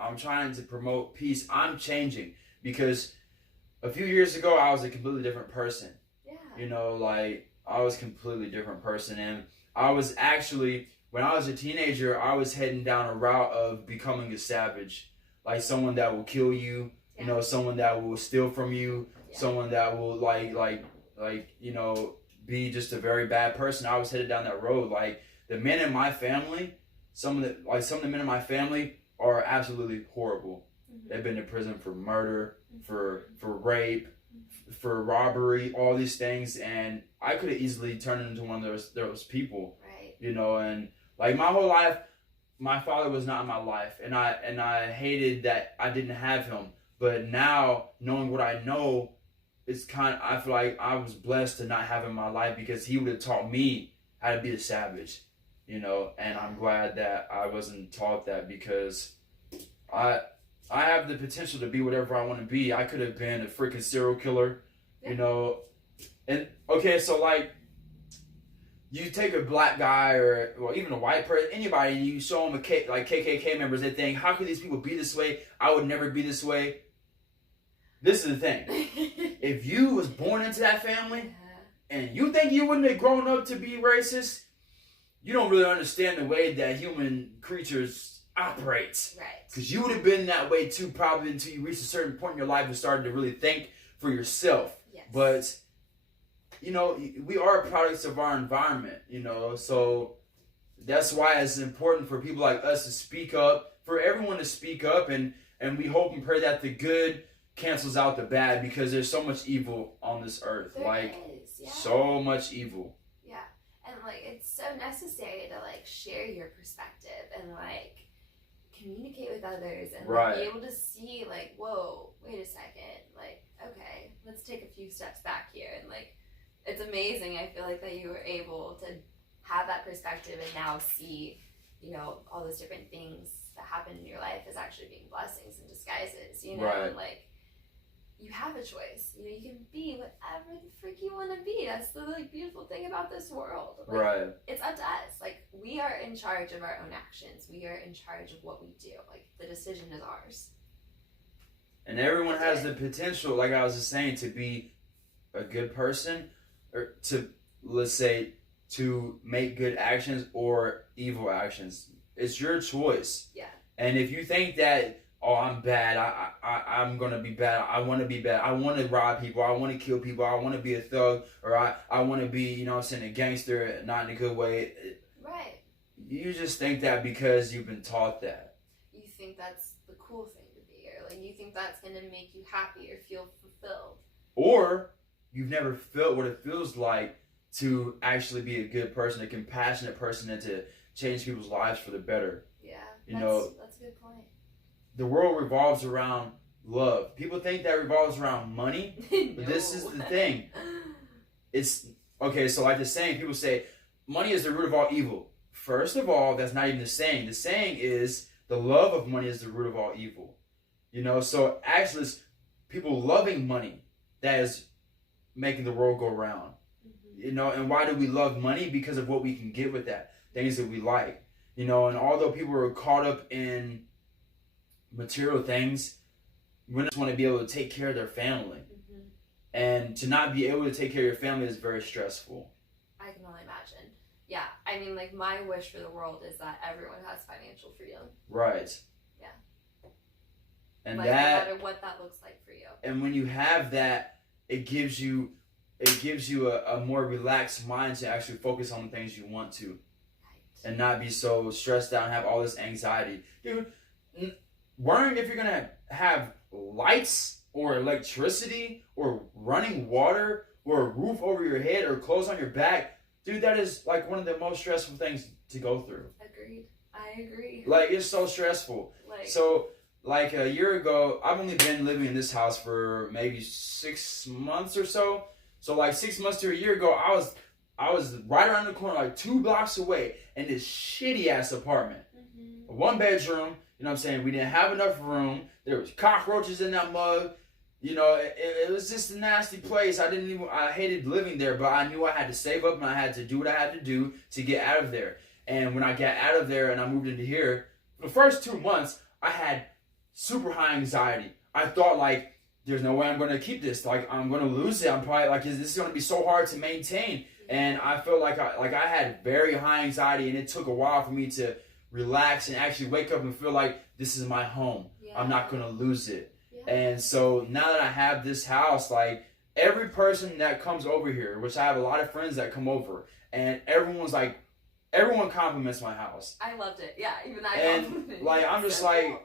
I'm trying to promote peace. I'm changing, because a few years ago I was a completely different person. Yeah. I was a completely different person, and I was actually, when I was a teenager, I was heading down a route of becoming a savage, like someone that will kill you, someone that will steal from you, someone that will be just a very bad person. I was headed down that road. Like, the men in my family, some of the men in my family are absolutely horrible. Mm-hmm. They've been to prison for murder, for rape, for robbery, all these things, and I could have easily turned into one of those people. Right. And like, my whole life, my father was not in my life, and I hated that I didn't have him. But now, knowing what I know, I feel like I was blessed to not have him in my life, because he would have taught me how to be a savage, and I'm glad that I wasn't taught that, because I have the potential to be whatever I want to be. I could have been a freaking serial killer, and okay, so like, you take a black guy or even a white person, anybody, and you show them like KKK members, they think, how could these people be this way? I would never be this way. This is the thing. If you was born into that family and you think you wouldn't have grown up to be racist, you don't really understand the way that human creatures operate. Right. Because you would have been that way too, probably, until you reached a certain point in your life and started to really think for yourself. Yes. But we are products of our environment, so that's why it's important for people like us to speak up, for everyone to speak up, and we hope and pray that the good cancels out the bad, because there's so much evil on this earth. There is, yeah. So much evil. Yeah. And like it's so necessary to like share your perspective and like communicate with others and like, be able to see like, whoa, wait a second, like, okay, let's take a few steps back here. And like it's amazing, I feel like, that you were able to have that perspective and now see, all those different things that happen in your life as actually being blessings in disguises, Right. And like you have a choice. You can be whatever the freak you want to be. That's the like beautiful thing about this world. Like, Right. It's up to us. Like we are in charge of our own actions. We are in charge of what we do. Like the decision is ours. And everyone has the potential, like I was just saying, to be a good person, or to, let's say, to make good actions or evil actions. It's your choice. Yeah. And if you think that, oh, I'm bad, I'm going to be bad, I want to be bad, I want to rob people, I want to kill people, I want to be a thug, or I want to be, a gangster, not in a good way. Right. You just think that because you've been taught that. You think that's the cool thing to be, or like you think that's going to make you happy or feel fulfilled. Or you've never felt what it feels like to actually be a good person, a compassionate person, and to change people's lives for the better. Yeah, that's a good point. The world revolves around love. People think that revolves around money, but No. this is the thing. It's, okay, so like the saying, people say, money is the root of all evil. First of all, that's not even the saying. The saying is, the love of money is the root of all evil. So actually it's people loving money that is making the world go round. And why do we love money? Because of what we can get with that. Things that we like. And although people are caught up in material things, we just want to be able to take care of their family. And to not be able to take care of your family is very stressful. I can only imagine. Yeah, I mean, like, my wish for the world is that everyone has financial freedom. Right. Yeah. And like, that, no matter what that looks like for you. and when you have that, it gives you a more relaxed mind to actually focus on the things you want to. Right. And not be so stressed out and have all this anxiety. Dude, worrying if you're going to have lights or electricity or running water or a roof over your head or clothes on your back, dude, that is like one of the most stressful things to go through. Agreed. I agree. Like, it's so stressful. So, like a year ago, I've only been living in this house for maybe 6 months or so. So like 6 months to a year ago, I was right around the corner, like 2 blocks away, in this shitty ass apartment. A 1-bedroom, you know what I'm saying? We didn't have enough room. There was cockroaches in that mug. It was just a nasty place. I hated living there, but I knew I had to save up and I had to do what I had to do to get out of there. And when I got out of there and I moved into here, for the first 2 months, I had super high anxiety. I thought, like, there's no way I'm going to keep this. Like, I'm going to lose it. I'm probably like, this is going to be so hard to maintain. And I felt like I had very high anxiety, and it took a while for me to relax and actually wake up and feel like this is my home. Yeah. I'm not going to lose it. Yeah. And so now that I have this house, like, every person that comes over here, which I have a lot of friends that come over, and everyone compliments my house. I loved it. Yeah, even I complimented. And like, I'm just so like, cool.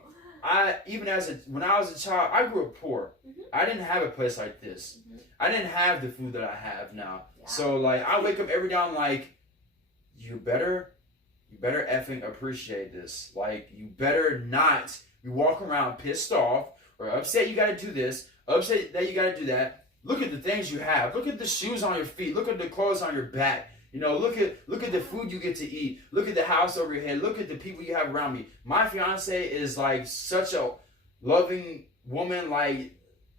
When I was a child, I grew up poor. I didn't have a place like this. I didn't have the food that I have now. Yeah. So like, I wake up every day, I'm like, you better effing appreciate this. Like, you better not be walking around pissed off or upset you gotta do this, upset that you gotta do that. Look at the things you have. Look at the shoes on your feet. Look at the clothes on your back. Look at the food you get to eat. Look at the house over your head. Look at the people you have around me. My fiance is like such a loving woman. Like,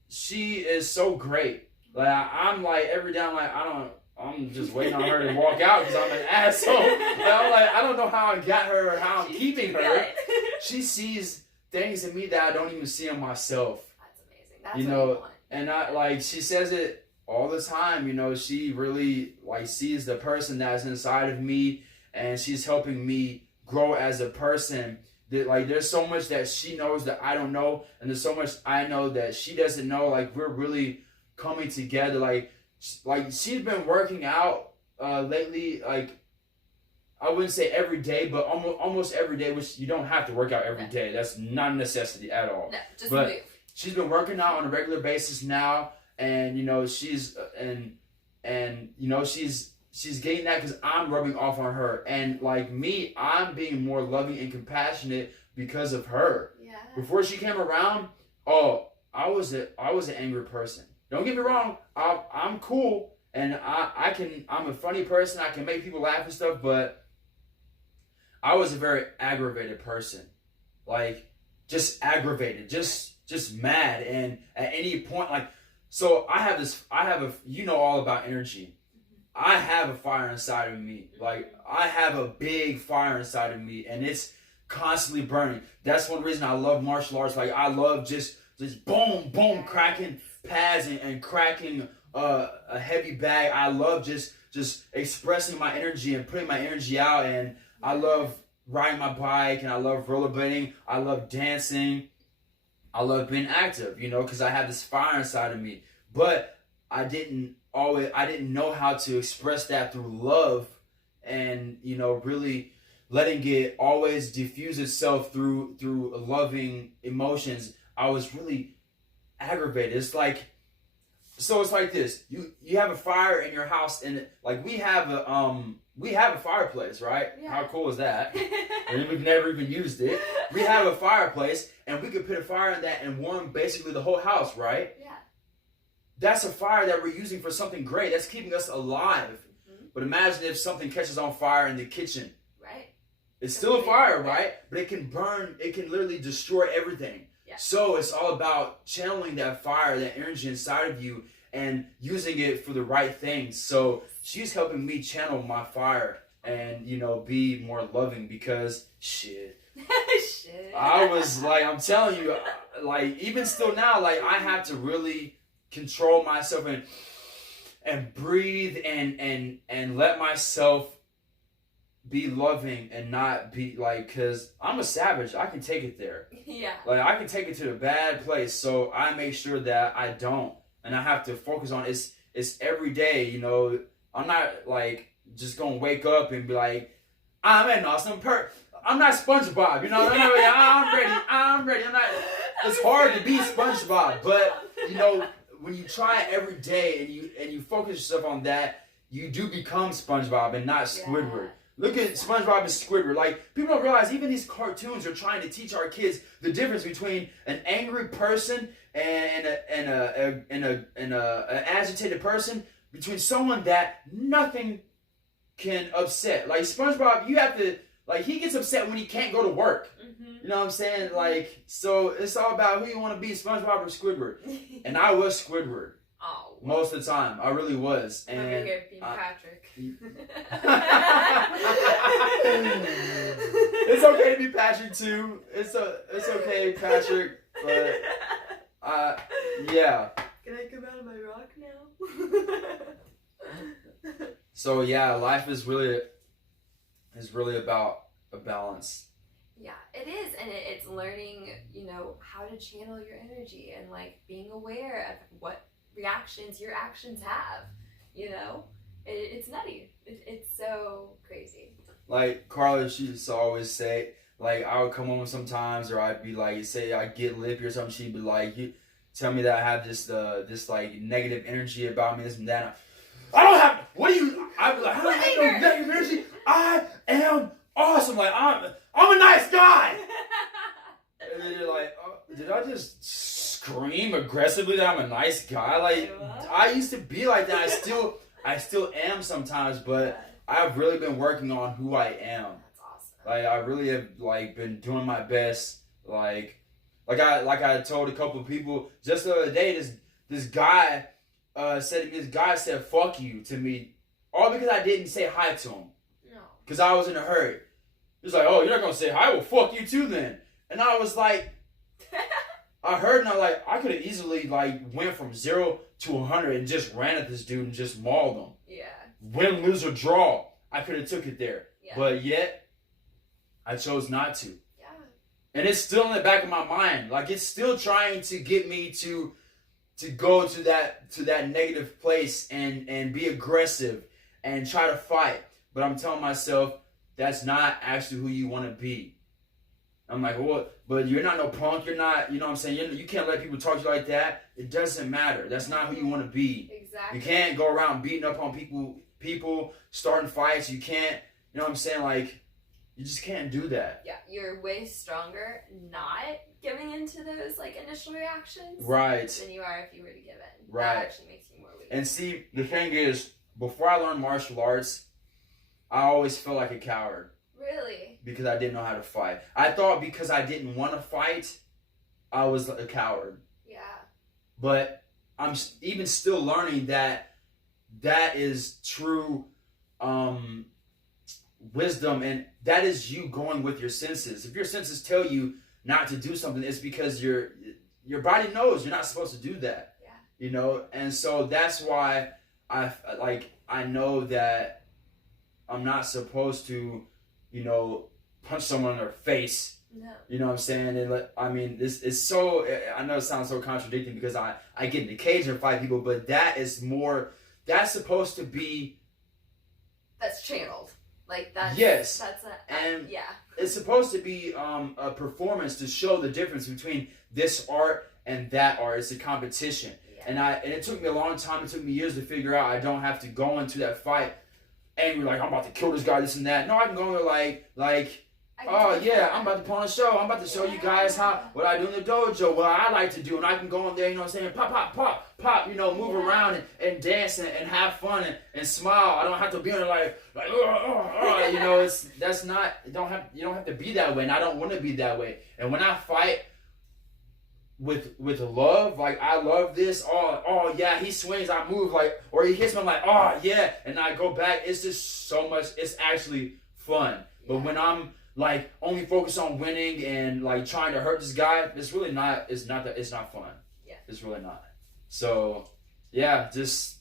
she is so great. Like, I'm like, every day I'm like, I'm just waiting on her to walk out because I'm an asshole. I'm like, I don't know how I got her or how I'm keeping her. She sees things in me that I don't even see in myself. That's amazing. That's what you want. And she says it all the time. She really like sees the person that's inside of me, and she's helping me grow as a person. That, like, there's so much that she knows that I don't know, and there's so much I know that she doesn't know. Like, we're really coming together. Like, like she's been working out lately. Like I wouldn't say every day, but almost every day. Which you don't have to work out every day. That's not a necessity at all. No, just but move. She's been working out on a regular basis now, and you know she's she's getting that because I'm rubbing off on her, and like me, I'm being more loving and compassionate because of her. Yeah. Before she came around, oh, I was an angry person. Don't get me wrong, I'm cool, and I'm a funny person. I can make people laugh and stuff, but I was a very aggravated person, like just aggravated, just mad, and at any point, like, so I have you know all about energy. I have a fire inside of me. Like, I have a big fire inside of me, and it's constantly burning. That's one reason I love martial arts. Like, I love just boom, boom, cracking pads and cracking a heavy bag. I love just expressing my energy and putting my energy out, and I love riding my bike, and I love rollerblading. I love dancing. I love being active, you know, because I have this fire inside of me. But I didn't know how to express that through love, and you know, really letting it always diffuse itself through loving emotions. I was really aggravated. It's like this. You have a fire in your house, and like we have a fireplace, right? Yeah. How cool is that? And we've never even used it. We have a fireplace, and we could put a fire in that and warm basically the whole house, right? Yeah. That's a fire that we're using for something great. That's keeping us alive. Mm-hmm. But imagine if something catches on fire in the kitchen. Right. It's still a fire, right? But it can burn. It can literally destroy everything. Yeah. So it's all about channeling that fire, that energy inside of you, and using it for the right things. So she's helping me channel my fire and, you know, be more loving because shit. I was like, I'm telling you, like, even still now, like, I have to really control myself and breathe and let myself be loving and not be like, because I'm a savage. I can take it there. Yeah. Like, I can take it to a bad place. So I make sure that I don't. And I have to focus on it's every day, you know. I'm not like just gonna wake up and be like, I'm an awesome I'm not SpongeBob, you know. I'm ready. I'm not. It's hard to be SpongeBob, but you know, when you try it every day and you focus yourself on that, you do become SpongeBob and not Squidward. Yeah. Look at SpongeBob and Squidward. Like, people don't realize even these cartoons are trying to teach our kids the difference between an angry person and an agitated person, between someone that nothing can upset. Like SpongeBob, you have to, like, he gets upset when he can't go to work. Mm-hmm. You know what I'm saying? Like, so it's all about who you want to be, SpongeBob or Squidward. And I was Squidward. Oh, wow. Most of the time, I really was. And over here being Patrick. It's okay to be Patrick too. It's okay, Patrick. But yeah. Can I come out of my rock now? So yeah, life is really about a balance. Yeah, it is, and it's learning, you know, how to channel your energy and like being aware of what reactions your actions have. You know, it's nutty. It's so crazy. Like Carla, she used to always say, like, I would come home sometimes, or I'd be like, say I get lippy or something. She'd be like, you tell me that I have this like negative energy about me, this and that. I don't have. What do you? I'd be like, I don't have no negative energy. I am awesome. Like, I'm a nice guy. And then you're like, oh, did I just scream aggressively that I'm a nice guy? Like, I used to be like that. I still am sometimes, but I've really been working on who I am. That's awesome. Like, I really have like been doing my best. Like I told a couple of people just the other day. This guy said to me. This guy said "fuck you" to me, all because I didn't say hi to him. No. Because I was in a hurry. He was like, "Oh, you're not gonna say hi? Well, fuck you too then." And I was like, I heard, and I could have easily like went from 0 to 100 and just ran at this dude and just mauled him. Yeah. Win, lose, or draw, I could have took it there. Yeah. But yet, I chose not to. Yeah. And it's still in the back of my mind. Like, it's still trying to get me to to go to that negative place and be aggressive and try to fight. But I'm telling myself that's not actually who you want to be. I'm like, well, but you're not no punk. You're not, you know what I'm saying? You can't let people talk to you like that. It doesn't matter. That's not who you want to be. Exactly. You can't go around beating up on people starting fights. You can't, you know what I'm saying? Like, you just can't do that. Yeah, you're way stronger not giving into those like initial reactions. Right. Than you are if you were to give in. Right. That actually makes you more weak. And see, the thing is, before I learned martial arts, I always felt like a coward. Really? Because I didn't know how to fight. I thought because I didn't want to fight, I was a coward. Yeah. But I'm even still learning that is true wisdom, and that is you going with your senses. If your senses tell you not to do something, it's because your body knows you're not supposed to do that. Yeah. You know, and so that's why I know that I'm not supposed to, you know, punch someone in their face. No. You know what I'm saying? And I mean, this is so. I know it sounds so contradicting because I get in the cage and fight people, but that is more. That's supposed to be. That's channeled. Like that's. Yes. That's and yeah. It's supposed to be a performance to show the difference between this art and that art. It's a competition, yeah. And it took me a long time. It took me years to figure out I don't have to go into that fight angry like I'm about to kill this guy, this and that. No, I can go in there like. Oh yeah, I'm about to put on a show. I'm about to show you guys what I do in the dojo, what I like to do, and I can go in there, you know what I'm saying, pop, pop, pop, pop, you know, move around and dance and have fun and smile. I don't have to be in there like you know, that's not you don't have to be that way, and I don't want to be that way. And when I fight with love, like I love this, oh yeah, he swings, I move like, or he hits me, I'm like, oh yeah, and I go back. It's just so much. It's actually fun. But when I'm like only focus on winning and like trying to hurt this guy, it's really not. It's not fun. Yeah. It's really not. So, yeah, just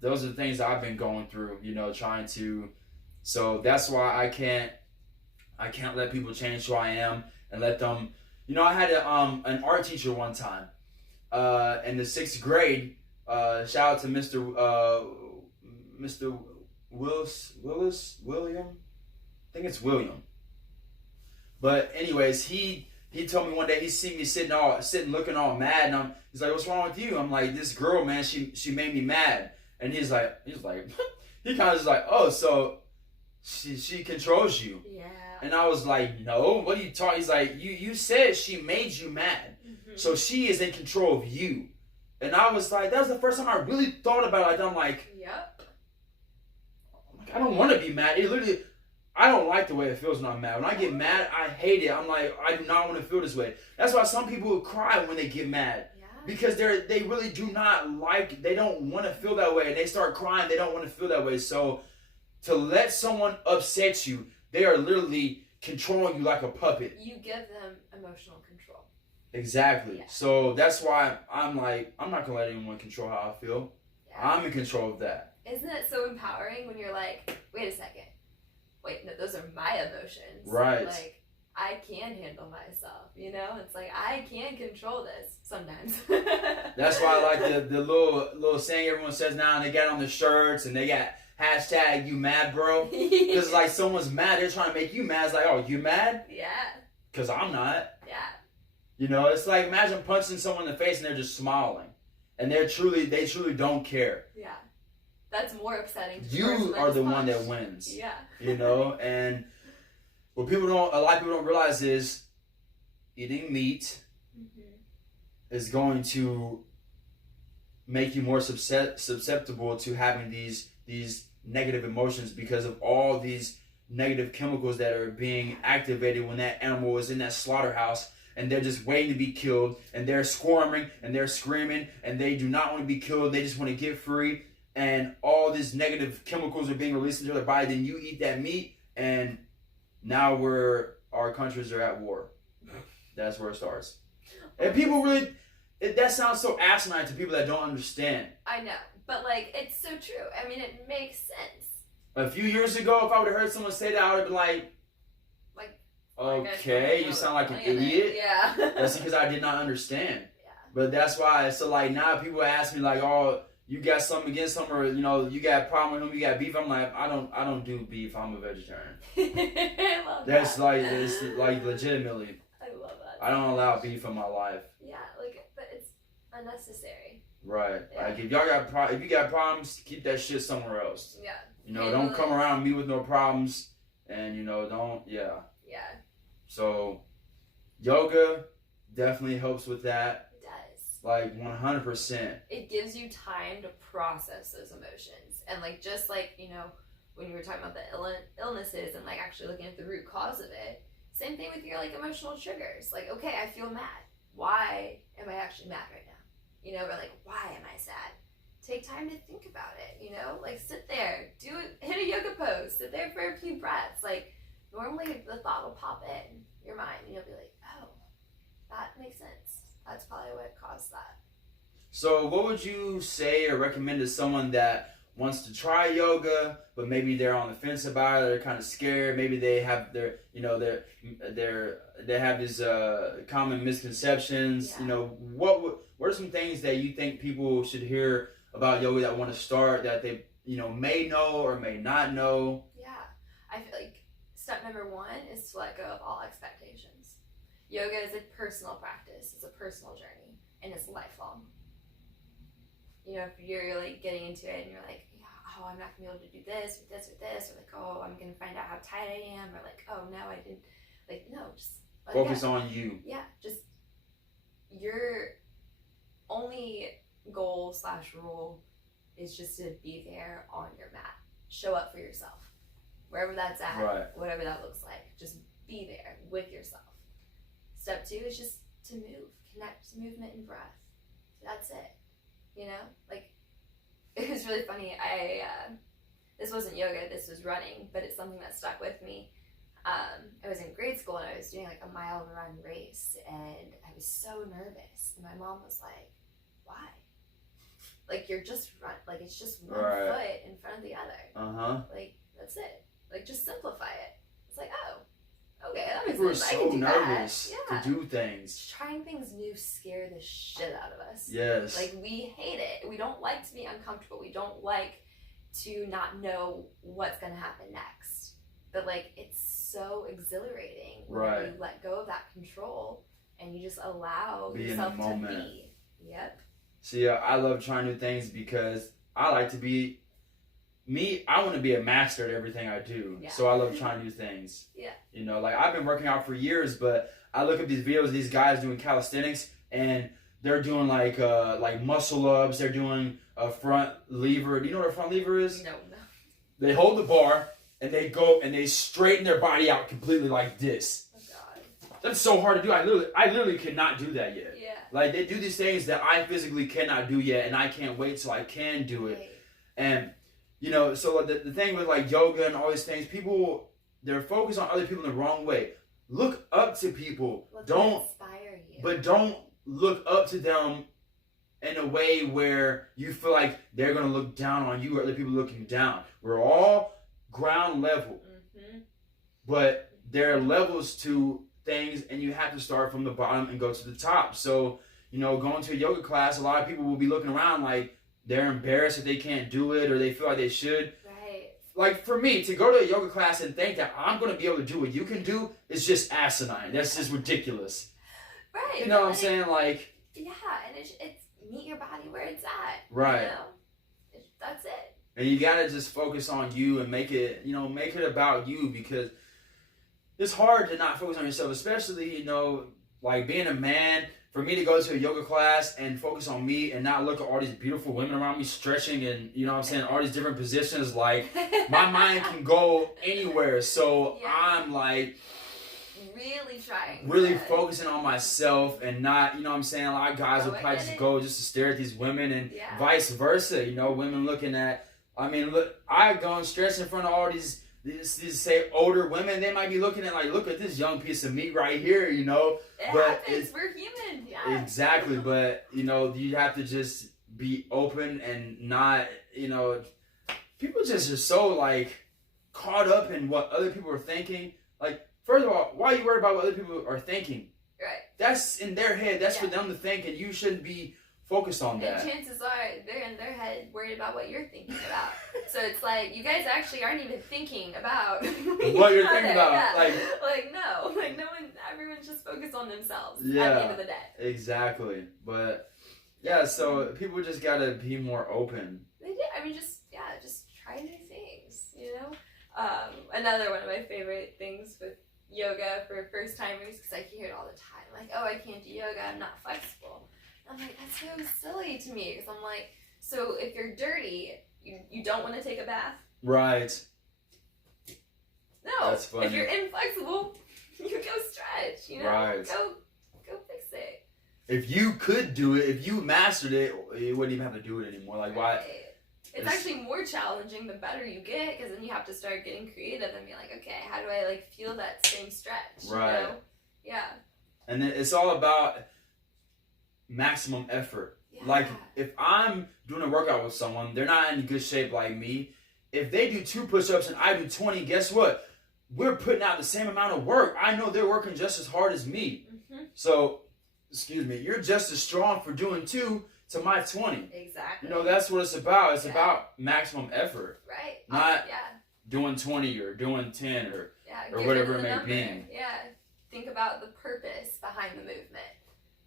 those are the things that I've been going through. You know, trying to. So that's why I can't let people change who I am and let them. You know, I had an art teacher one time, in the 6th grade. Shout out to Mr. William. I think it's William. But anyways, he told me one day he seen me sitting looking all mad, and he's like, "What's wrong with you?" I'm like, "This girl, man, she made me mad." And he's like he kind of just like, "Oh, so she controls you?" Yeah. And I was like, "No, what are you talking?" He's like, "You said she made you mad, so she is in control of you." And I was like, that was the first time I really thought about it. I'm like, yep. I don't want to be mad. It literally. I don't like the way it feels when I'm mad. When I get mad, I hate it. I'm like, I do not want to feel this way. That's why some people cry when they get mad. Yeah. Because they really do not like, they don't want to feel that way. And they start crying, they don't want to feel that way. So to let someone upset you, they are literally controlling you like a puppet. You give them emotional control. Exactly. Yeah. So that's why I'm like, I'm not going to let anyone control how I feel. Yeah. I'm in control of that. Isn't it so empowering when you're like, wait a second. Wait, no, those are my emotions. Right. Like, I can handle myself, you know? It's like, I can control this sometimes. That's why I like the little saying everyone says now, and they got on the shirts, and they got hashtag you mad, bro. Because like someone's mad, they're trying to make you mad. It's like, oh, you mad? Yeah. Because I'm not. Yeah. You know, it's like imagine punching someone in the face and they're just smiling. And they truly don't care. Yeah. That's more upsetting to you are the one that wins. Yeah. You know, and what a lot of people don't realize is eating meat is going to make you more susceptible to having these negative emotions because of all these negative chemicals that are being activated when that animal is in that slaughterhouse. And they're just waiting to be killed, and they're squirming and they're screaming, and they do not want to be killed. They just want to get free. And all these negative chemicals are being released into their body. Then you eat that meat, and now our countries are at war. That's where it starts. And people really, that sounds so asinine to people that don't understand. I know, but like it's so true. I mean, it makes sense. A few years ago, if I would have heard someone say that, I would have been like, okay, you sound like an idiot. Yeah. That's because I did not understand. Yeah. But that's why, so like now people ask me like, oh, you got something against them, or you know, you got a problem with them, you got beef. I'm like, I don't do beef. I'm a vegetarian. I love That's that. like, it's like legitimately. I love that. I don't allow beef in my life. Yeah, like, but it's unnecessary. Right. Yeah. Like if y'all got if you got problems, keep that shit somewhere else. Yeah. You know, don't come around me with no problems, and you know, don't. Yeah. Yeah. So, yoga definitely helps with that. Like 100%. It gives you time to process those emotions, and like just like, you know, when you were talking about the illnesses and like actually looking at the root cause of it, same thing with your like emotional triggers. Like, okay, I feel mad. Why am I actually mad right now? You know, or like, why am I sad? Take time to think about it. You know, like sit there, hit a yoga pose, sit there for a few breaths. Like normally the thought will pop in your mind, and you'll be like, oh, that makes sense. That's probably what caused that. So what would you say or recommend to someone that wants to try yoga, but maybe they're on the fence about it, they're kind of scared, maybe they have their, you know, they have these common misconceptions, Yeah. you know, what are some things that you think people should hear about yoga that want to start, that they, you know, may know or may not know? Yeah. I feel like step number one is to let go of all expectations. Yoga is a personal practice. It's a personal journey, and it's lifelong. You know, if you're like getting into it and you're like, yeah, oh, I'm not gonna be able to do this or this or this, or like, oh, I'm gonna find out how tight I am, or like, oh no, I didn't. Like, no, just Focus on you. Yeah, just your only goal / rule is just to be there on your mat. Show up for yourself, wherever that's at, Right. whatever that looks like. Just be there with yourself. Step two is just to move, connect to movement and breath. That's it. You know, like it was really funny. This wasn't yoga, this was running, but it's something that stuck with me. I was in grade school and I was doing like a mile run race, and I was so nervous. And my mom was like, "Why? Like you're just run. Like it's just one Right. foot in front of the other. Like that's it. Like just simplify it." It's like, oh, okay, that makes People are sense. I so can do nervous that. to do things. Trying things new scare the shit out of us. Yes. Like we hate it. We don't like to be uncomfortable. We don't like to not know what's gonna happen next. But like it's so exhilarating when Right. you let go of that control and you just allow Be in yourself the to moment. be. Yep. See, I love trying new things because I like to be me. I want to be a master at everything I do. Yeah. So I love trying new things. Yeah. You know, like I've been working out for years, but I look at these videos of these guys doing calisthenics, and they're doing like muscle ups. They're doing a front lever. Do you know what a front lever is? No. They hold the bar and they go and they straighten their body out completely like this. Oh God. That's so hard to do. I literally cannot do that yet. Yeah. Like they do these things that I physically cannot do yet, and I can't wait till I can do it. Right. And you know, so the thing with like yoga and all these things, people, they're focused on other people in the wrong way. Look up to people. What's Don't gonna inspire you? But don't look up to them in a way where you feel like they're gonna look down on you or other people looking down. We're all ground level, but there are levels to things, and you have to start from the bottom and go to the top. So, you know, going to a yoga class, a lot of people will be looking around like they're embarrassed that they can't do it or they feel like they should. Right. Like for me, to go to a yoga class and think that I'm going to be able to do what you can do is just asinine. That's just ridiculous. Right. You know what I'm saying? Like, yeah, and it's meet your body where it's at. Right. You know? That's it. and you got to just focus on you and make it about you, because it's hard to not focus on yourself, especially, like being a man. For me to go to a yoga class and focus on me and not look at all these beautiful women around me stretching and, all these different positions, like, my mind can go anywhere. So Yeah. I'm like, really trying. really to- focusing on myself and not, a lot of guys will Go probably at just it. go just to stare at these women and Yeah. vice versa. Women looking at, look, I go and stretch in front of all these say older women. They might be looking at like, look at this young piece of meat right here, It but happens. We're human. Yeah. exactly. But you have to just be open and not, people just are so like caught up in what other people are thinking. Like, first of all, why are you worried about what other people are thinking? Right. that's in their head. That's for Yeah. them to think, and you shouldn't be focused on that. And chances are they're in their head worried about what you're thinking about. So it's like you guys actually aren't even thinking about what you're thinking about. Yeah. Like no one, everyone's just focused on themselves Yeah. at the end of the day. Exactly. But yeah, so people just gotta be more open. They do. I mean, just try new things. You know. Another one of my favorite things with yoga for first timers, because I hear it all the time, like, oh, I can't do yoga, I'm not flexible. I'm like, that's so silly to me, because I'm like, so if you're dirty, you don't want to take a bath? Right. No. That's funny. If you're inflexible, you go stretch, you know? Right. Go fix it. If you could do it, if you mastered it, you wouldn't even have to do it anymore. Like, why? Right. It's actually more challenging the better you get, because then you have to start getting creative and be like, okay, how do I like feel that same stretch? Right. You know? Yeah. And then it's all about maximum effort. Yeah. Like, if I'm doing a workout with someone, they're not in good shape like me. If they do 2 push-ups and I do 20, guess what? We're putting out the same amount of work. I know they're working just as hard as me. Mm-hmm. So, excuse me, you're just as strong for doing 2 to my 20. Exactly. You know, that's what it's about. It's about maximum effort. Right. Not doing 20 or doing 10 or whatever it may be. Yeah. Think about the purpose behind the movement.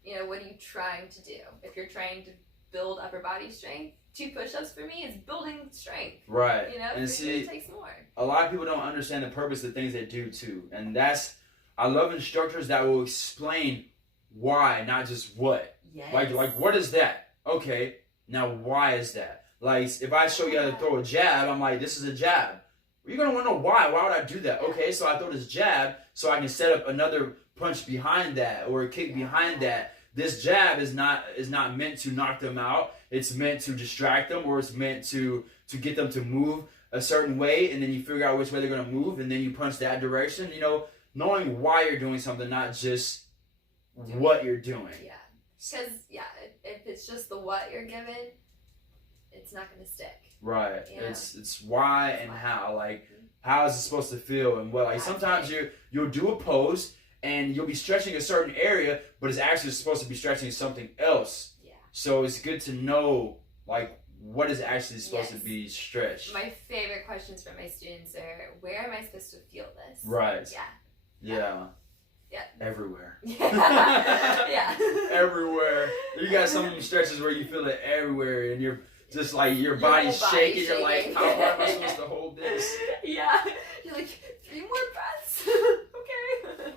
You know, what are you trying to do? If you're trying to build upper body strength, 2 push-ups for me is building strength. Right. You know, and see, it takes more. A lot of people don't understand the purpose of things they do too. And that's, I love instructors that will explain why, not just what. Yes. Like what is that? Okay, now why is that? Like, if I show you how to throw a jab, I'm like, this is a jab. You're going to want to know why. Why would I do that? Okay, so I throw this jab so I can set up another punch behind that or a kick behind that. This jab is not meant to knock them out. It's meant to distract them, or it's meant to get them to move a certain way, and then you figure out which way they're going to move, and then you punch that direction. You know, knowing why you're doing something, not just what you're doing. Yeah. Because, if it's just the what you're given, it's not going to stick. Right. You know? It's why and how. Like, how is it supposed to feel and what? Like, sometimes you'll do a pose and you'll be stretching a certain area, but it's actually supposed to be stretching something else. Yeah. So it's good to know, like, what is actually supposed to be stretched. My favorite questions from my students are, where am I supposed to feel this? Right. Yeah. Everywhere. Yeah. Everywhere. You got some stretches where you feel it everywhere, and you're just like your body's shaking. You're like, how am I supposed to hold this? Yeah. You're like, 3 more breaths. Okay.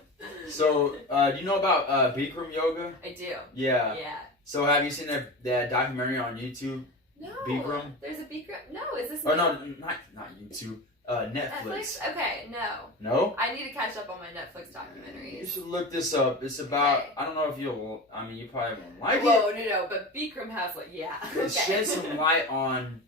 So, do you know about Bikram yoga? I do. Yeah. Yeah. So, have you seen that documentary on YouTube? No. Bikram? There's a Bikram. No, is this? Oh no, not YouTube. Netflix. Okay, no. No? I need to catch up on my Netflix documentaries. You should look this up. It's about, I don't know if you'll, I mean, you probably won't like Whoa, it. no, but Bikram has It sheds some light on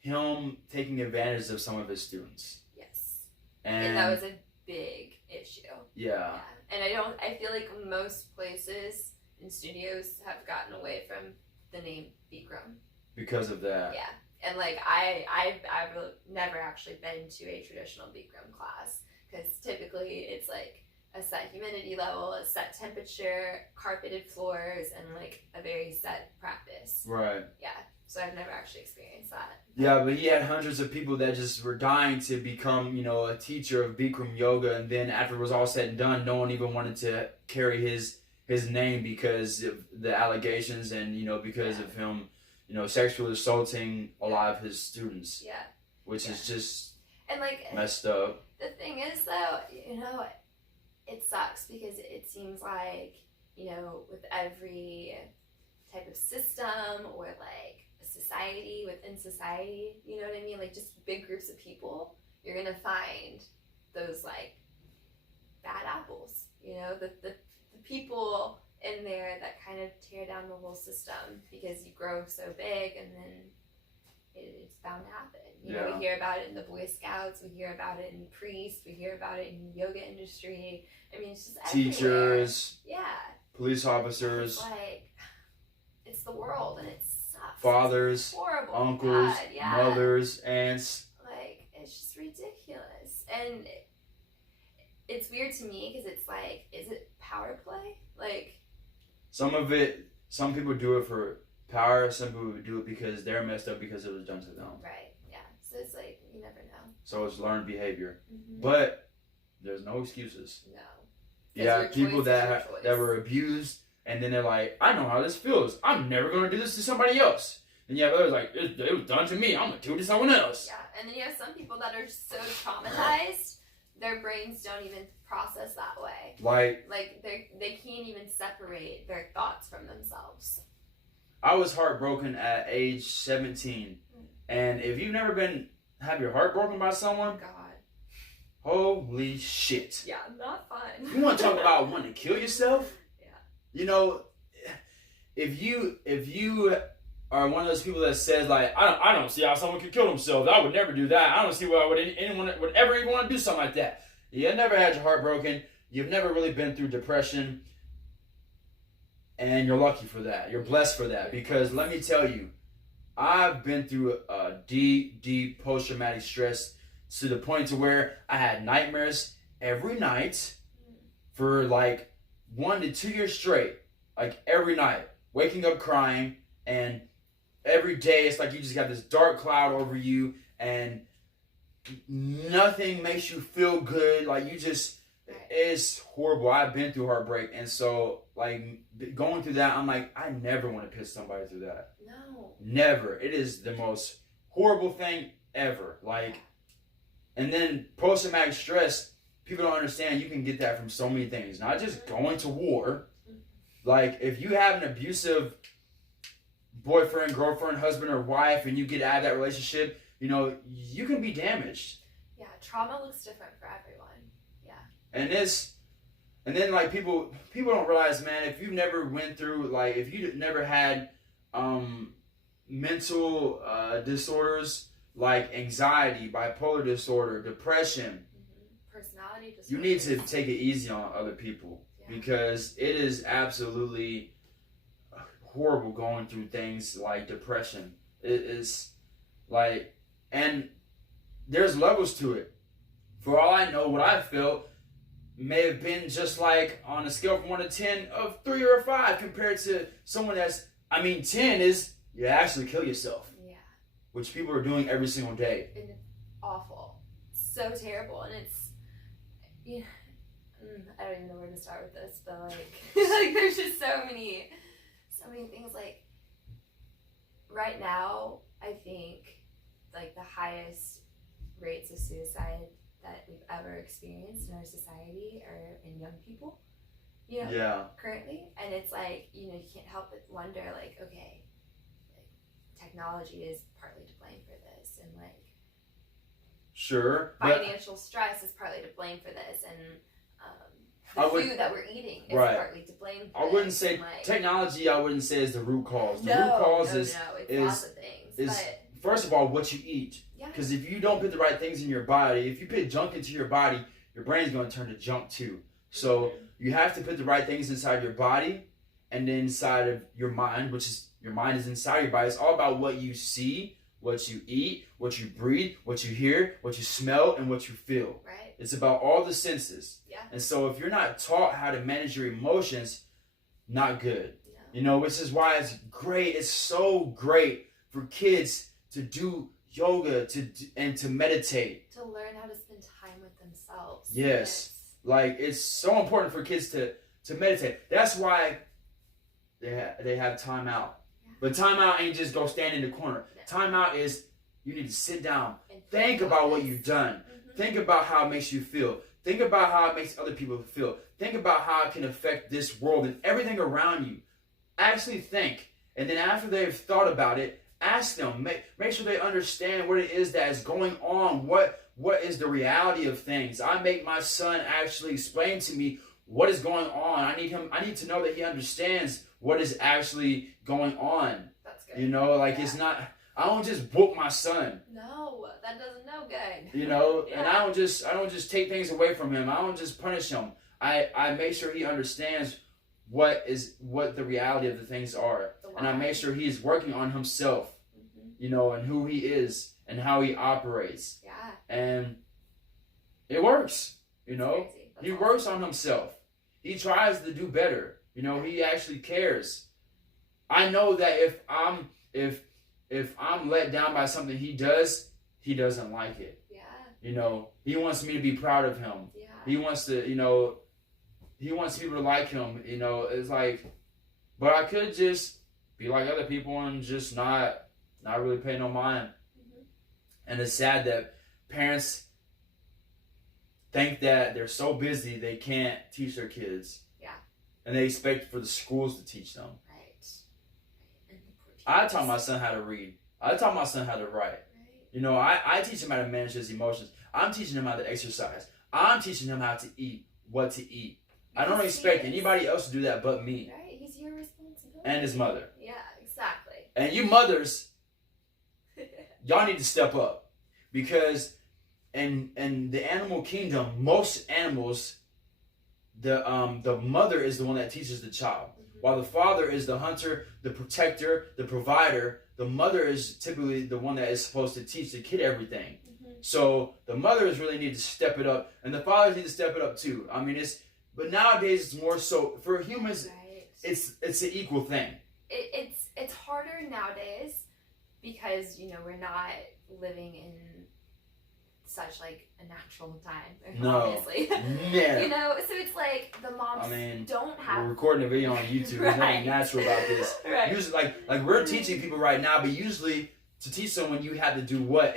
him taking advantage of some of his students. Yes. And that was a big issue. Yeah. And I feel like most places and studios have gotten away from the name Bikram. Because of that. Yeah. And like I've never actually been to a traditional Bikram class, because typically it's like a set humidity level, a set temperature, carpeted floors, and like a very set practice. Right. Yeah. So I've never actually experienced that. Yeah, but he had hundreds of people that just were dying to become, a teacher of Bikram yoga, and then after it was all said and done, no one even wanted to carry his name because of the allegations and because of him sexually assaulting a lot of his students. Yeah. Which is just and like messed up. The thing is though, it sucks because it seems like, with every type of system or like a society within society, you know what I mean? Like just big groups of people, you're gonna find those like bad apples, the people in there that kind of tear down the whole system because you grow so big, and then it's bound to happen. We hear about it in the Boy Scouts, we hear about it in priests, we hear about it in the yoga industry. I mean, it's just everywhere. Teachers, police officers. It's like, it's the world, and it sucks. Fathers, it's horrible. uncles, God, mothers, aunts. Like, it's just ridiculous. And it's weird to me because it's like, is it power play? Like, Some people do it for power. Some people do it because they're messed up because it was done to them. Right. Yeah. So it's like you never know. So it's learned behavior, Mm-hmm. but there's no excuses. No. Yeah, people that were abused, and then they're like, I know how this feels. I'm never gonna do this to somebody else. And you have others like, it was done to me. I'm gonna do it to someone else. Yeah, and then you have some people that are so traumatized, their brains don't even process that way. Like they can't even separate their thoughts from themselves. I was heartbroken at age 17, and if you've never have your heart broken by someone, God. Holy shit. Yeah, not fun. You want to talk about wanting to kill yourself? Yeah. You know, if you are one of those people that says like, I don't see how someone could kill themselves. I would never do that. I don't see why anyone would ever even want to do something like that. You've never had your heart broken. You've never really been through depression. And you're lucky for that. You're blessed for that. Because let me tell you, I've been through a deep post-traumatic stress to the point to where I had nightmares every night for like 1 to 2 years straight. Like every night, waking up crying, and every day it's like you just got this dark cloud over you, and nothing makes you feel good. Like you just, it's horrible. I've been through heartbreak, and so like going through that, I'm like, I never want to put somebody through that. No. Never. It is the most horrible thing ever. Like, and then post-traumatic stress, people don't understand you can get that from so many things. Not just going to war. Like, if you have an abusive boyfriend, girlfriend, husband, or wife, and you get out of that relationship, you know, you can be damaged. Yeah, trauma looks different for everyone. Yeah. And then like people don't realize, man, if you never went through, like, if you never had mental disorders like anxiety, bipolar disorder, depression, personality disorders, you need to take it easy on other people. Because it is absolutely horrible going through things like depression. It is like, and there's levels to it. For all I know, what I felt may have been just like on a scale from 1 to 10 of 3 or 5 compared to someone 10 is you actually kill yourself. Yeah. Which people are doing every single day. And it's awful. So terrible. And it's, yeah. I don't even know where to start with this, but like there's just so many things. Like right now, I think like the highest rates of suicide that we've ever experienced in our society are in young people. You know, yeah. Currently, and it's like, you know, you can't help but wonder, like, okay, like, technology is partly to blame for this, and like sure, financial stress is partly to blame for this, and the food that we're eating is partly to blame for I wouldn't this, say like, technology. I wouldn't say is the root cause. The root cause it's lots of things. But first of all, what you eat. Yeah. Because if you don't put the right things in your body, if you put junk into your body, your brain's going to turn to junk too. So you have to put the right things inside your body, and then inside of your mind, which is your mind is inside your body. It's all about what you see, what you eat, what you breathe, what you hear, what you smell, and what you feel. Right. It's about all the senses. Yeah. And so if you're not taught how to manage your emotions, not good. No. You know, which is why it's great. It's so great for kids to do yoga and to meditate. To learn how to spend time with themselves. Yes. Like, it's so important for kids to meditate. That's why they have time out. Yeah. But time out ain't just go stand in the corner. No. Time out is you need to sit down, and think about what you've done. Think about how it makes you feel. Think about how it makes other people feel. Think about how it can affect this world and everything around you. Actually think. And then after they've thought about it, ask them. Make sure they understand what it is that is going on. What is the reality of things. I make my son actually explain to me what is going on. I need to know that he understands what is actually going on. That's good. You know, like it's not, I don't just whoop my son. No, that doesn't know good. You know, and I don't just take things away from him. I don't just punish him. I make sure he understands what the reality of the things are. And I make sure he's working on himself, you know, and who he is and how he operates. Yeah. And it works, you know. He works on himself. He tries to do better. You know, he actually cares. I know that if I'm let down by something he does, he doesn't like it. Yeah. You know, he wants me to be proud of him. Yeah. He wants to, you know, he wants people to like him. You know, it's like, but I could just be like other people and just not really pay no mind. Mm-hmm. And it's sad that parents think that they're so busy they can't teach their kids. Yeah. And they expect for the schools to teach them. Right. I taught my son how to read. I taught my son how to write. Right. You know, I teach him how to manage his emotions. I'm teaching him how to exercise. I'm teaching him how to eat, what to eat. I don't expect anybody else to do that but me. Right. He's your responsibility. And his mother. Yeah, exactly. And you mothers, y'all need to step up. Because in the animal kingdom, most animals, the mother is the one that teaches the child. Mm-hmm. While the father is the hunter, the protector, the provider, the mother is typically the one that is supposed to teach the kid everything. Mm-hmm. So the mothers really need to step it up, and the fathers need to step it up too. I mean, but nowadays it's more so for humans. Right. It's an equal thing. It's harder nowadays because, you know, we're not living in such like a natural time, obviously. Yeah. You know, so it's like the moms don't have. We're recording a video on YouTube. There's nothing natural about this. Right. Usually, like we're teaching people right now, but usually to teach someone you had to do what?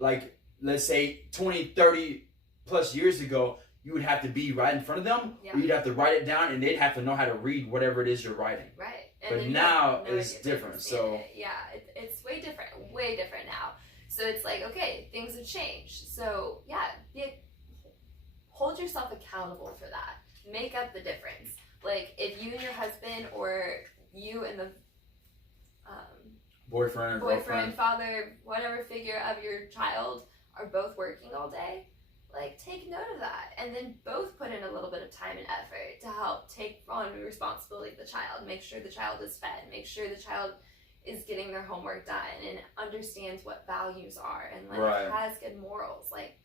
Like let's say 20, 30 plus years ago, you would have to be right in front of them, Yeah. or you'd have to write it down, and they'd have to know how to read whatever it is you're writing. Right. But now it's different. So yeah, it's way different now. So it's like, okay, things have changed. So yeah, hold yourself accountable for that. Make up the difference. Like if you and your husband, or you and the boyfriend, father, whatever figure of your child are both working all day, like take note of that, and then both put in a little bit of time and effort to help take on the responsibility of the child. Make sure the child is fed. Make sure the child is getting their homework done and understands what values are, and like right. has good morals. Like,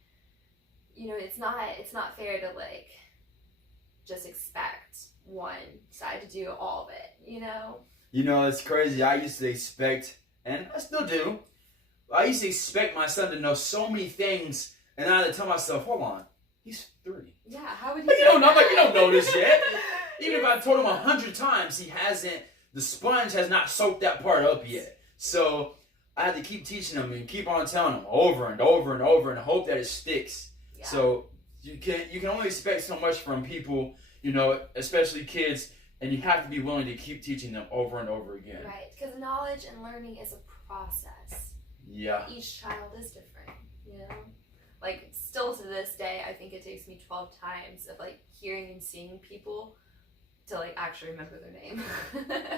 you know, it's not fair to like just expect one side to do all of it, you know? You know, it's crazy. I used to expect, and I still do, I used to expect my son to know so many things, and I had to tell myself, hold on, he's 3. Yeah, how would you don't know? Like, you don't know this yet. Even if I told him 100 times, the sponge has not soaked that part up yet. So I had to keep teaching him and keep on telling him over and over and over and hope that it sticks. Yeah. So you can only expect so much from people, you know, especially kids, and you have to be willing to keep teaching them over and over again. Right, because knowledge and learning is a process. Yeah. Each child is different, you know? Like, still to this day, I think it takes me 12 times of, like, hearing and seeing people to, like, actually remember their name.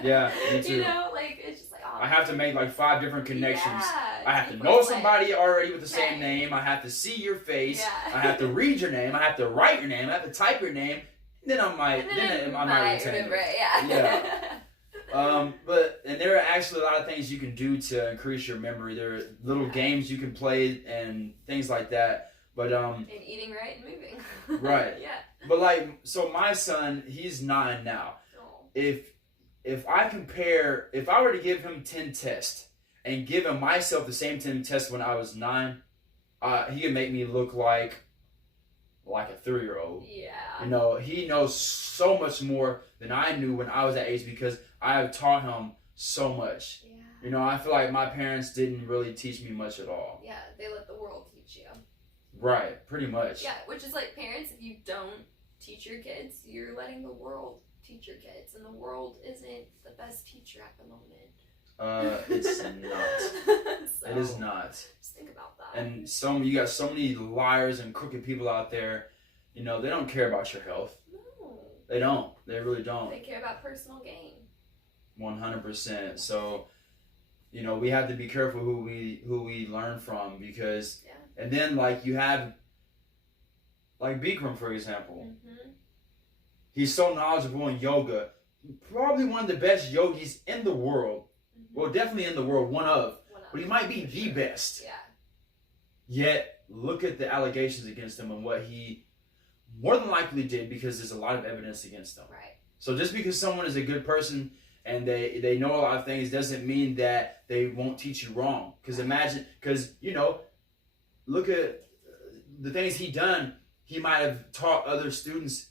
Yeah, me too. You know, like, it's just like, oh. I have to make, like, 5 different connections. Yeah, I have to know somebody already with the same name. I have to see your face. Yeah. I have to read your name. I have to write your name. I have to type your name. Then I might remember it. Yeah. But there are actually a lot of things you can do to increase your memory. There are little games you can play and things like that. But and eating right and moving. Right. Yeah. But like, so my son, he's 9 now. Oh. If I were to give him 10 tests and give him myself the same 10 tests when I was 9, he could make me look like a 3-year-old. Yeah. You know, he knows so much more than I knew when I was that age because I have taught him so much. Yeah. You know, I feel like my parents didn't really teach me much at all. Yeah, they let the world teach you. Right, pretty much. Yeah, which is like, parents, if you don't teach your kids, you're letting the world teach your kids, and the world isn't the best teacher at the moment. It's not. So, it is not. Just think about that. And you got so many liars and crooked people out there. You know, they don't care about your health. No. They don't. They really don't. They care about personal gain. 100%. So, you know, we have to be careful who we learn from because. Yeah. And then like you have, like Bikram for example. Mm-hmm. He's so knowledgeable in yoga. Probably one of the best yogis in the world. Mm-hmm. Well, definitely in the world, one of. But he might be the best. Yeah. Yet, look at the allegations against him and what he more than likely did because there's a lot of evidence against him. Right. So just because someone is a good person and they know a lot of things doesn't mean that they won't teach you wrong. Because you know, look at the things he done. He might have taught other students,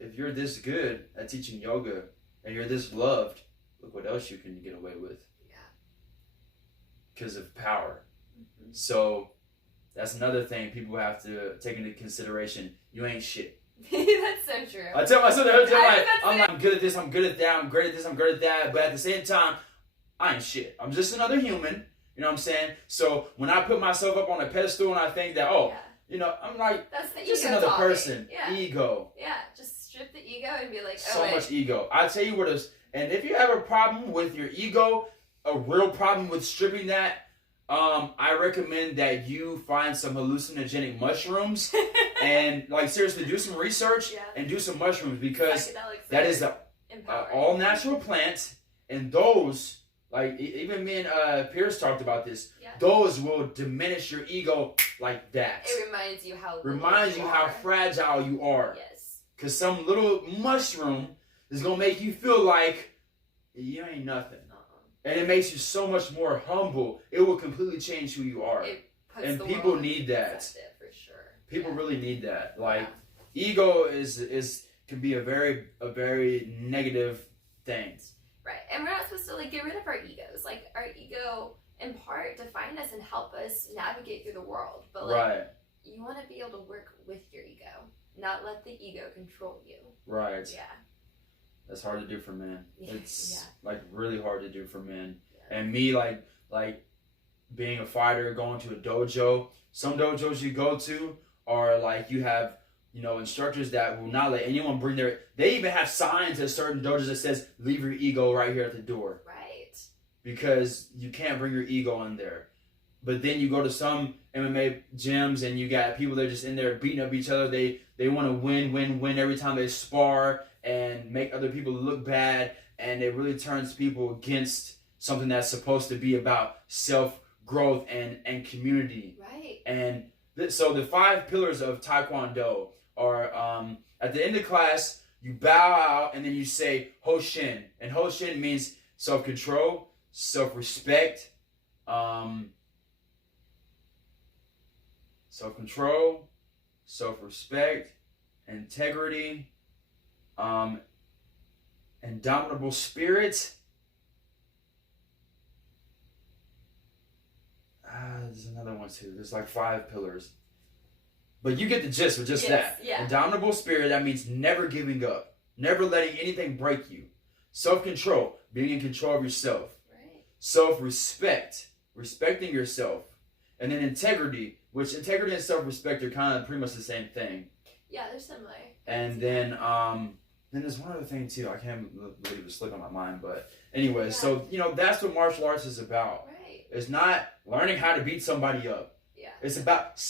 if you're this good at teaching yoga and you're this loved, look what else you can get away with. Yeah. Because of power. Mm-hmm. So that's another thing people have to take into consideration. You ain't shit. That's so true. I tell myself I'm good at this, I'm good at that, I'm great at this, I'm good at that, but at the same time, I ain't shit. I'm just another human. You know what I'm saying? So when I put myself up on a pedestal and I think that, you know, I'm like, that's the just ego another talking. person. Yeah. Ego. Yeah, just strip the ego and be like, so much ego. I tell you what is, and if you have a problem with your ego, a real problem with stripping that, I recommend that you find some hallucinogenic mushrooms and like seriously do some research and do some mushrooms, because that is a all natural plant, and those, like even me and Pierce talked about this, those will diminish your ego like that. It reminds you how fragile you are. Yes. Because some little mushroom is gonna make you feel like you ain't nothing. And it makes you so much more humble. It will completely change who you are. And people need that. For sure. People really need that. Like ego can be a very negative thing. Right. And we're not supposed to like get rid of our egos. Like our ego in part define us and help us navigate through the world. But like you want to be able to work with your ego, not let the ego control you. Right. Yeah. That's hard to do for men. It's like really hard to do for men. Yeah. And me, like being a fighter, going to a dojo. Some dojos you go to are like you have, you know, instructors that will not let anyone bring their. They even have signs at certain dojos that says "Leave your ego right here at the door." Right. Because you can't bring your ego in there. But then you go to some MMA gyms and you got people that are just in there beating up each other. They want to win every time they spar and make other people look bad, and it really turns people against something that's supposed to be about self-growth and community. Right. And so the 5 pillars of Taekwondo are, at the end of class, you bow out and then you say Hoshin. And Hoshin means self-control, self-respect, self-control, self-respect, integrity, indomitable spirit. There's another one too. There's like 5 pillars. But you get the gist with just that. Yeah. Indomitable spirit, that means never giving up. Never letting anything break you. Self-control, being in control of yourself. Right. Self-respect, respecting yourself. And then integrity, which integrity and self-respect are kind of pretty much the same thing. Yeah, they're similar. And then there's one other thing too. I can't believe it's slipping my mind, but anyway, so you know that's what martial arts is about. Right. It's not learning how to beat somebody up. Yeah. It's about,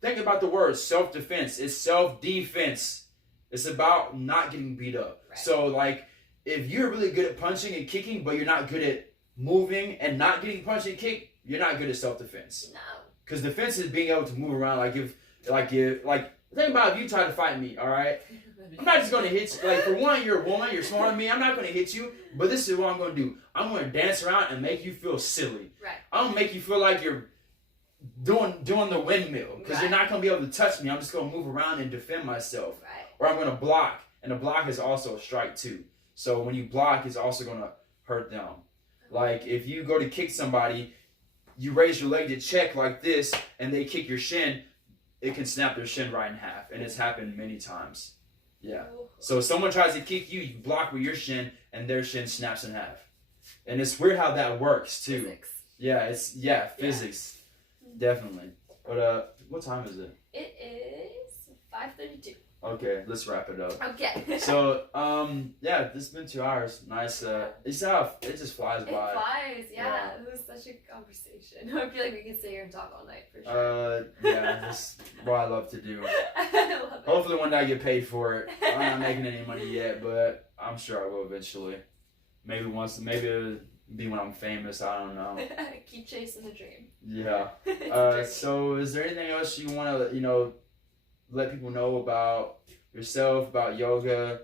think about the word self-defense. It's self-defense. It's about not getting beat up. Right. So like, if you're really good at punching and kicking, but you're not good at moving and not getting punched and kicked, you're not good at self-defense. No. Because defense is being able to move around. Think about if you try to fight me, all right? I'm not just going to hit you. Like, for one, you're a woman, you're smarter than me. I'm not going to hit you. But this is what I'm going to do. I'm going to dance around and make you feel silly. Right. I'm going to make you feel like you're doing the windmill. Because you're not going to be able to touch me. I'm just going to move around and defend myself. Right. Or I'm going to block. And a block is also a strike, too. So when you block, it's also going to hurt them. Like, if you go to kick somebody, you raise your leg to check like this, and they kick your shin, it can snap their shin right in half. And it's happened many times. Yeah. So if someone tries to kick you, you block with your shin, and their shin snaps in half. And it's weird how that works, too. Physics. Yeah, physics. Definitely. But what time is it? It is 5:32. Okay, let's wrap it up. Okay. So, this has been 2 hours. Nice. It's how it just flies by. It flies, yeah. It was such a conversation. I feel like we could sit here and talk all night for sure. That's what I love to do. I love it. Hopefully one day I get paid for it. I'm not making any money yet, but I'm sure I will eventually. Maybe it'll be when I'm famous. I don't know. Keep chasing the dream. Yeah. So is there anything else you want to, let people know about yourself, about yoga,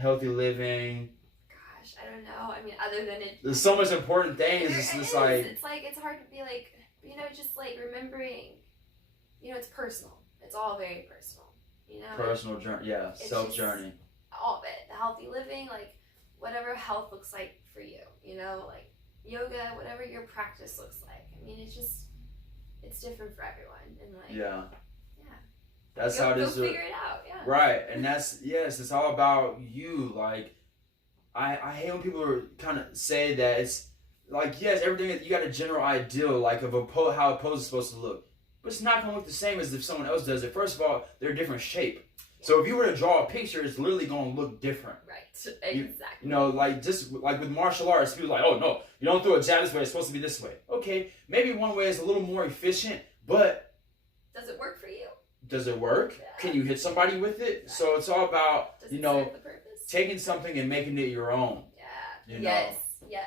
healthy living. Gosh, I don't know. I mean, other than it, There's so much important things. It's just like it's hard to be like, you know, just like remembering, you know, it's personal. It's all very personal, you know. Personal journey, yeah, self journey. All of it, the healthy living, like whatever health looks like for you, you know, like yoga, whatever your practice looks like. I mean, it's different for everyone, and like yeah. That's how it is. Go figure it out, yeah. Right, and it's all about you. Like, I hate when people are kind of say that it's like, yes, everything, you got a general ideal, like, of how a pose is supposed to look. But it's not going to look the same as if someone else does it. First of all, they're a different shape. So if you were to draw a picture, it's literally going to look different. Right, exactly. You know, like, just like with martial arts, people are like, oh, no, you don't throw a jab this way, it's supposed to be this way. Okay, maybe one way is a little more efficient, but does it work for you? Does it work? Yeah. Can you hit somebody with it? Right. So it's all about, does it serve the purpose? Taking something and making it your own. Yeah. Yes. Yeah.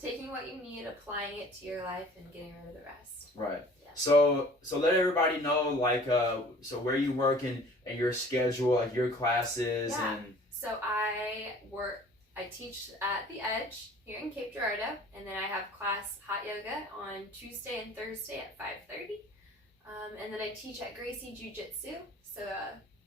Taking what you need, applying it to your life, and getting rid of the rest. Right. Yeah. So let everybody know, like, so where you work and your schedule, like your classes. Yeah. And so I teach at the Edge here in Cape Girardeau, and then I have class hot yoga on Tuesday and Thursday at 5:30. And then I teach at Gracie Jiu-Jitsu, so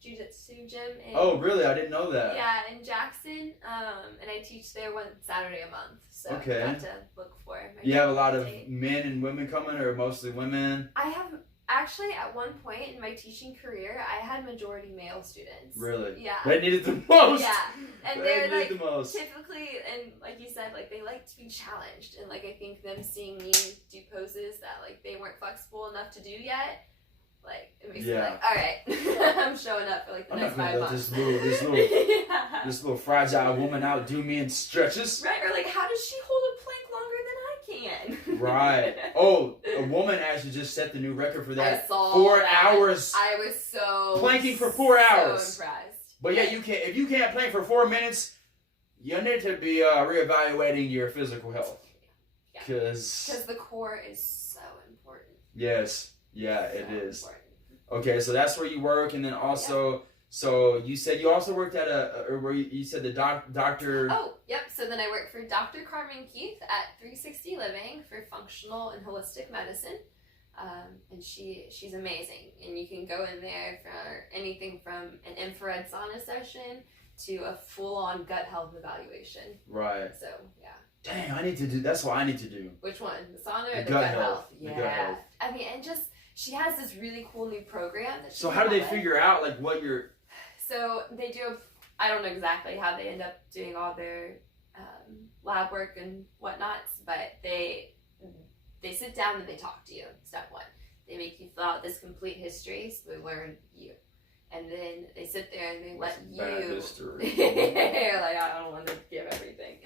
Jiu-Jitsu gym. Oh, really? I didn't know that. Yeah, in Jackson, and I teach there one Saturday a month. So okay. Got to look for. You have a lot of men and women coming, or mostly women? I have actually at one point in my teaching career, I had majority male students. Really? Yeah. They needed the most. Yeah, and they're like the most. typically, and like you said, like they like to be challenged, and like I think them seeing me do poses that like they weren't flexible enough to do yet. Like it makes me like, all right, I'm showing up for like the next 5 months. This little fragile woman outdo me in stretches. Right, or like, how does she hold a plank longer than I can? Right. Oh, a woman actually just set the new record for that. I saw 4 that. hours. I was so planking for 4 hours. So impressed. But yeah, if you can't plank for 4 minutes, you need to be reevaluating your physical health. Yeah. Because the core is so important. Yes. Yeah, it is. Important. Okay, so that's where you work, and then also, so you said you also worked at you said the doctor. Oh, yep. So then I worked for Dr. Carmen Keith at 360 Living for functional and holistic medicine, and she's amazing. And you can go in there for anything from an infrared sauna session to a full-on gut health evaluation. Right. So yeah. Dang, I need to do. That's what I need to do. Which one? The sauna or the gut gut health? Yeah. The gut health. I mean, and just. She has this really cool new program that she So how do they figure out like what you're? So they do. I don't know exactly how they end up doing all their lab work and whatnot, but they sit down and they talk to you. Step one, they make you fill out this complete history, so they learn you, and then they sit there and they let you. Bad history. You're like, I don't want to give everything.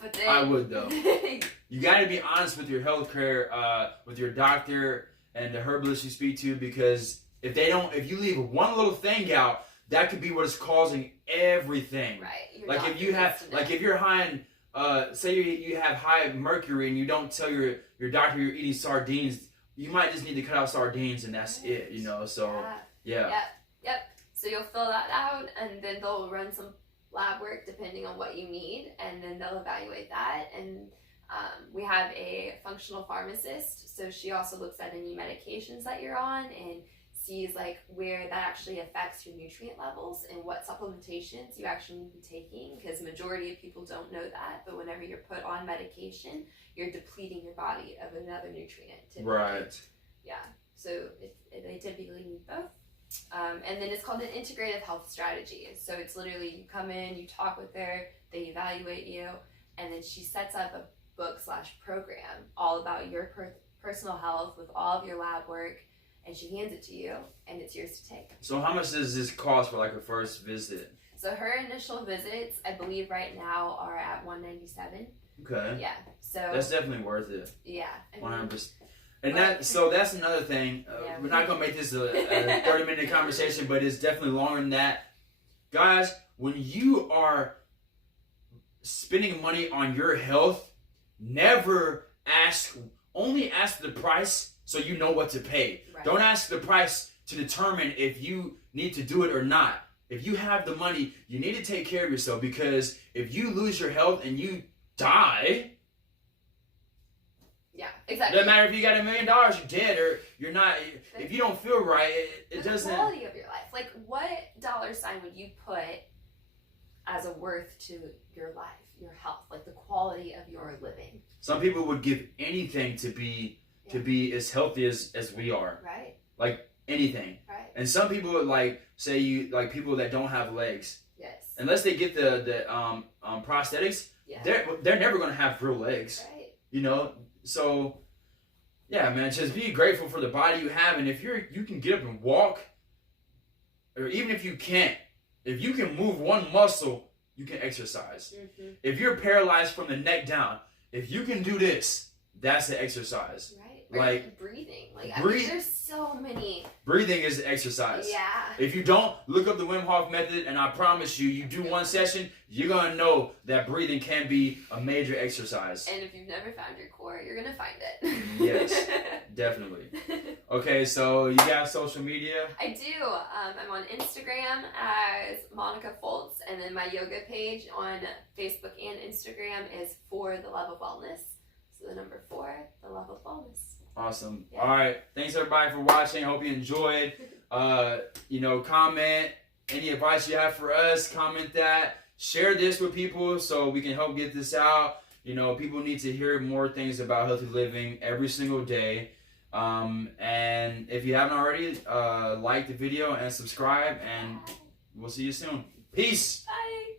But then, I would though. You got to be honest with your healthcare, with your doctor and the herbalist you speak to, because if you leave one little thing out, that could be what is causing everything. Right. Like if you're high in, say you have high mercury and you don't tell your doctor you're eating sardines, you might just need to cut out sardines and that's it, you know. So yeah. Yep. So you'll fill that out, and then they'll run some lab work depending on what you need, and then they'll evaluate that. And we have a functional pharmacist, so she also looks at any medications that you're on and sees like where that actually affects your nutrient levels and what supplementations you actually need to be taking, because majority of people don't know that, but whenever you're put on medication, you're depleting your body of another nutrient typically. Right. Yeah, so they typically need both. And then it's called an integrative health strategy. So it's literally you come in, you talk with her, they evaluate you, and then she sets up a book/program all about your personal health with all of your lab work, and she hands it to you, and it's yours to take. So how much does this cost for like a first visit? So her initial visits, I believe right now, are at $197. Okay. Yeah. So that's definitely worth it. Yeah. 100%. And that's another thing. We're not gonna make this a 30-minute conversation, but it's definitely longer than that. Guys, when you are spending money on your health, only ask the price so you know what to pay. Right. Don't ask the price to determine if you need to do it or not. if you have the money, you need to take care of yourself, because if you lose your health and you die, yeah, exactly. doesn't matter if you got $1 million, you're dead, or you're not. If you don't feel right, it doesn't. The quality of your life. Like, what dollar sign would you put as a worth to your life, your health, like the quality of your living? Some people would give anything to be as healthy as we are. Right. Like anything. Right. And some people would like say you like people that don't have legs. Yes. Unless they get the prosthetics, they're never gonna have real legs. Right. You know. So, yeah, man, just be grateful for the body you have, and if you can get up and walk, or even if you can't, if you can move one muscle, you can exercise. Mm-hmm. If you're paralyzed from the neck down, if you can do this, that's the exercise. Right. Like breathing. Like I mean, there's so many. Breathing is exercise. Yeah. If you don't, look up the Wim Hof method, and I promise you, you do one session, you're gonna know that breathing can be a major exercise. And if you've never found your core, you're gonna find it. Yes, definitely. Okay, so you got social media? I do. I'm on Instagram as Monica Foltz, and then my yoga page on Facebook and Instagram is For the Love of Wellness. So the number 4, the love of wellness. Awesome. Yeah. All right. Thanks everybody for watching. Hope you enjoyed. Comment any advice you have for us. Comment that. Share this with people so we can help get this out. People need to hear more things about healthy living every single day. And if you haven't already, like the video and subscribe. And we'll see you soon. Peace. Bye.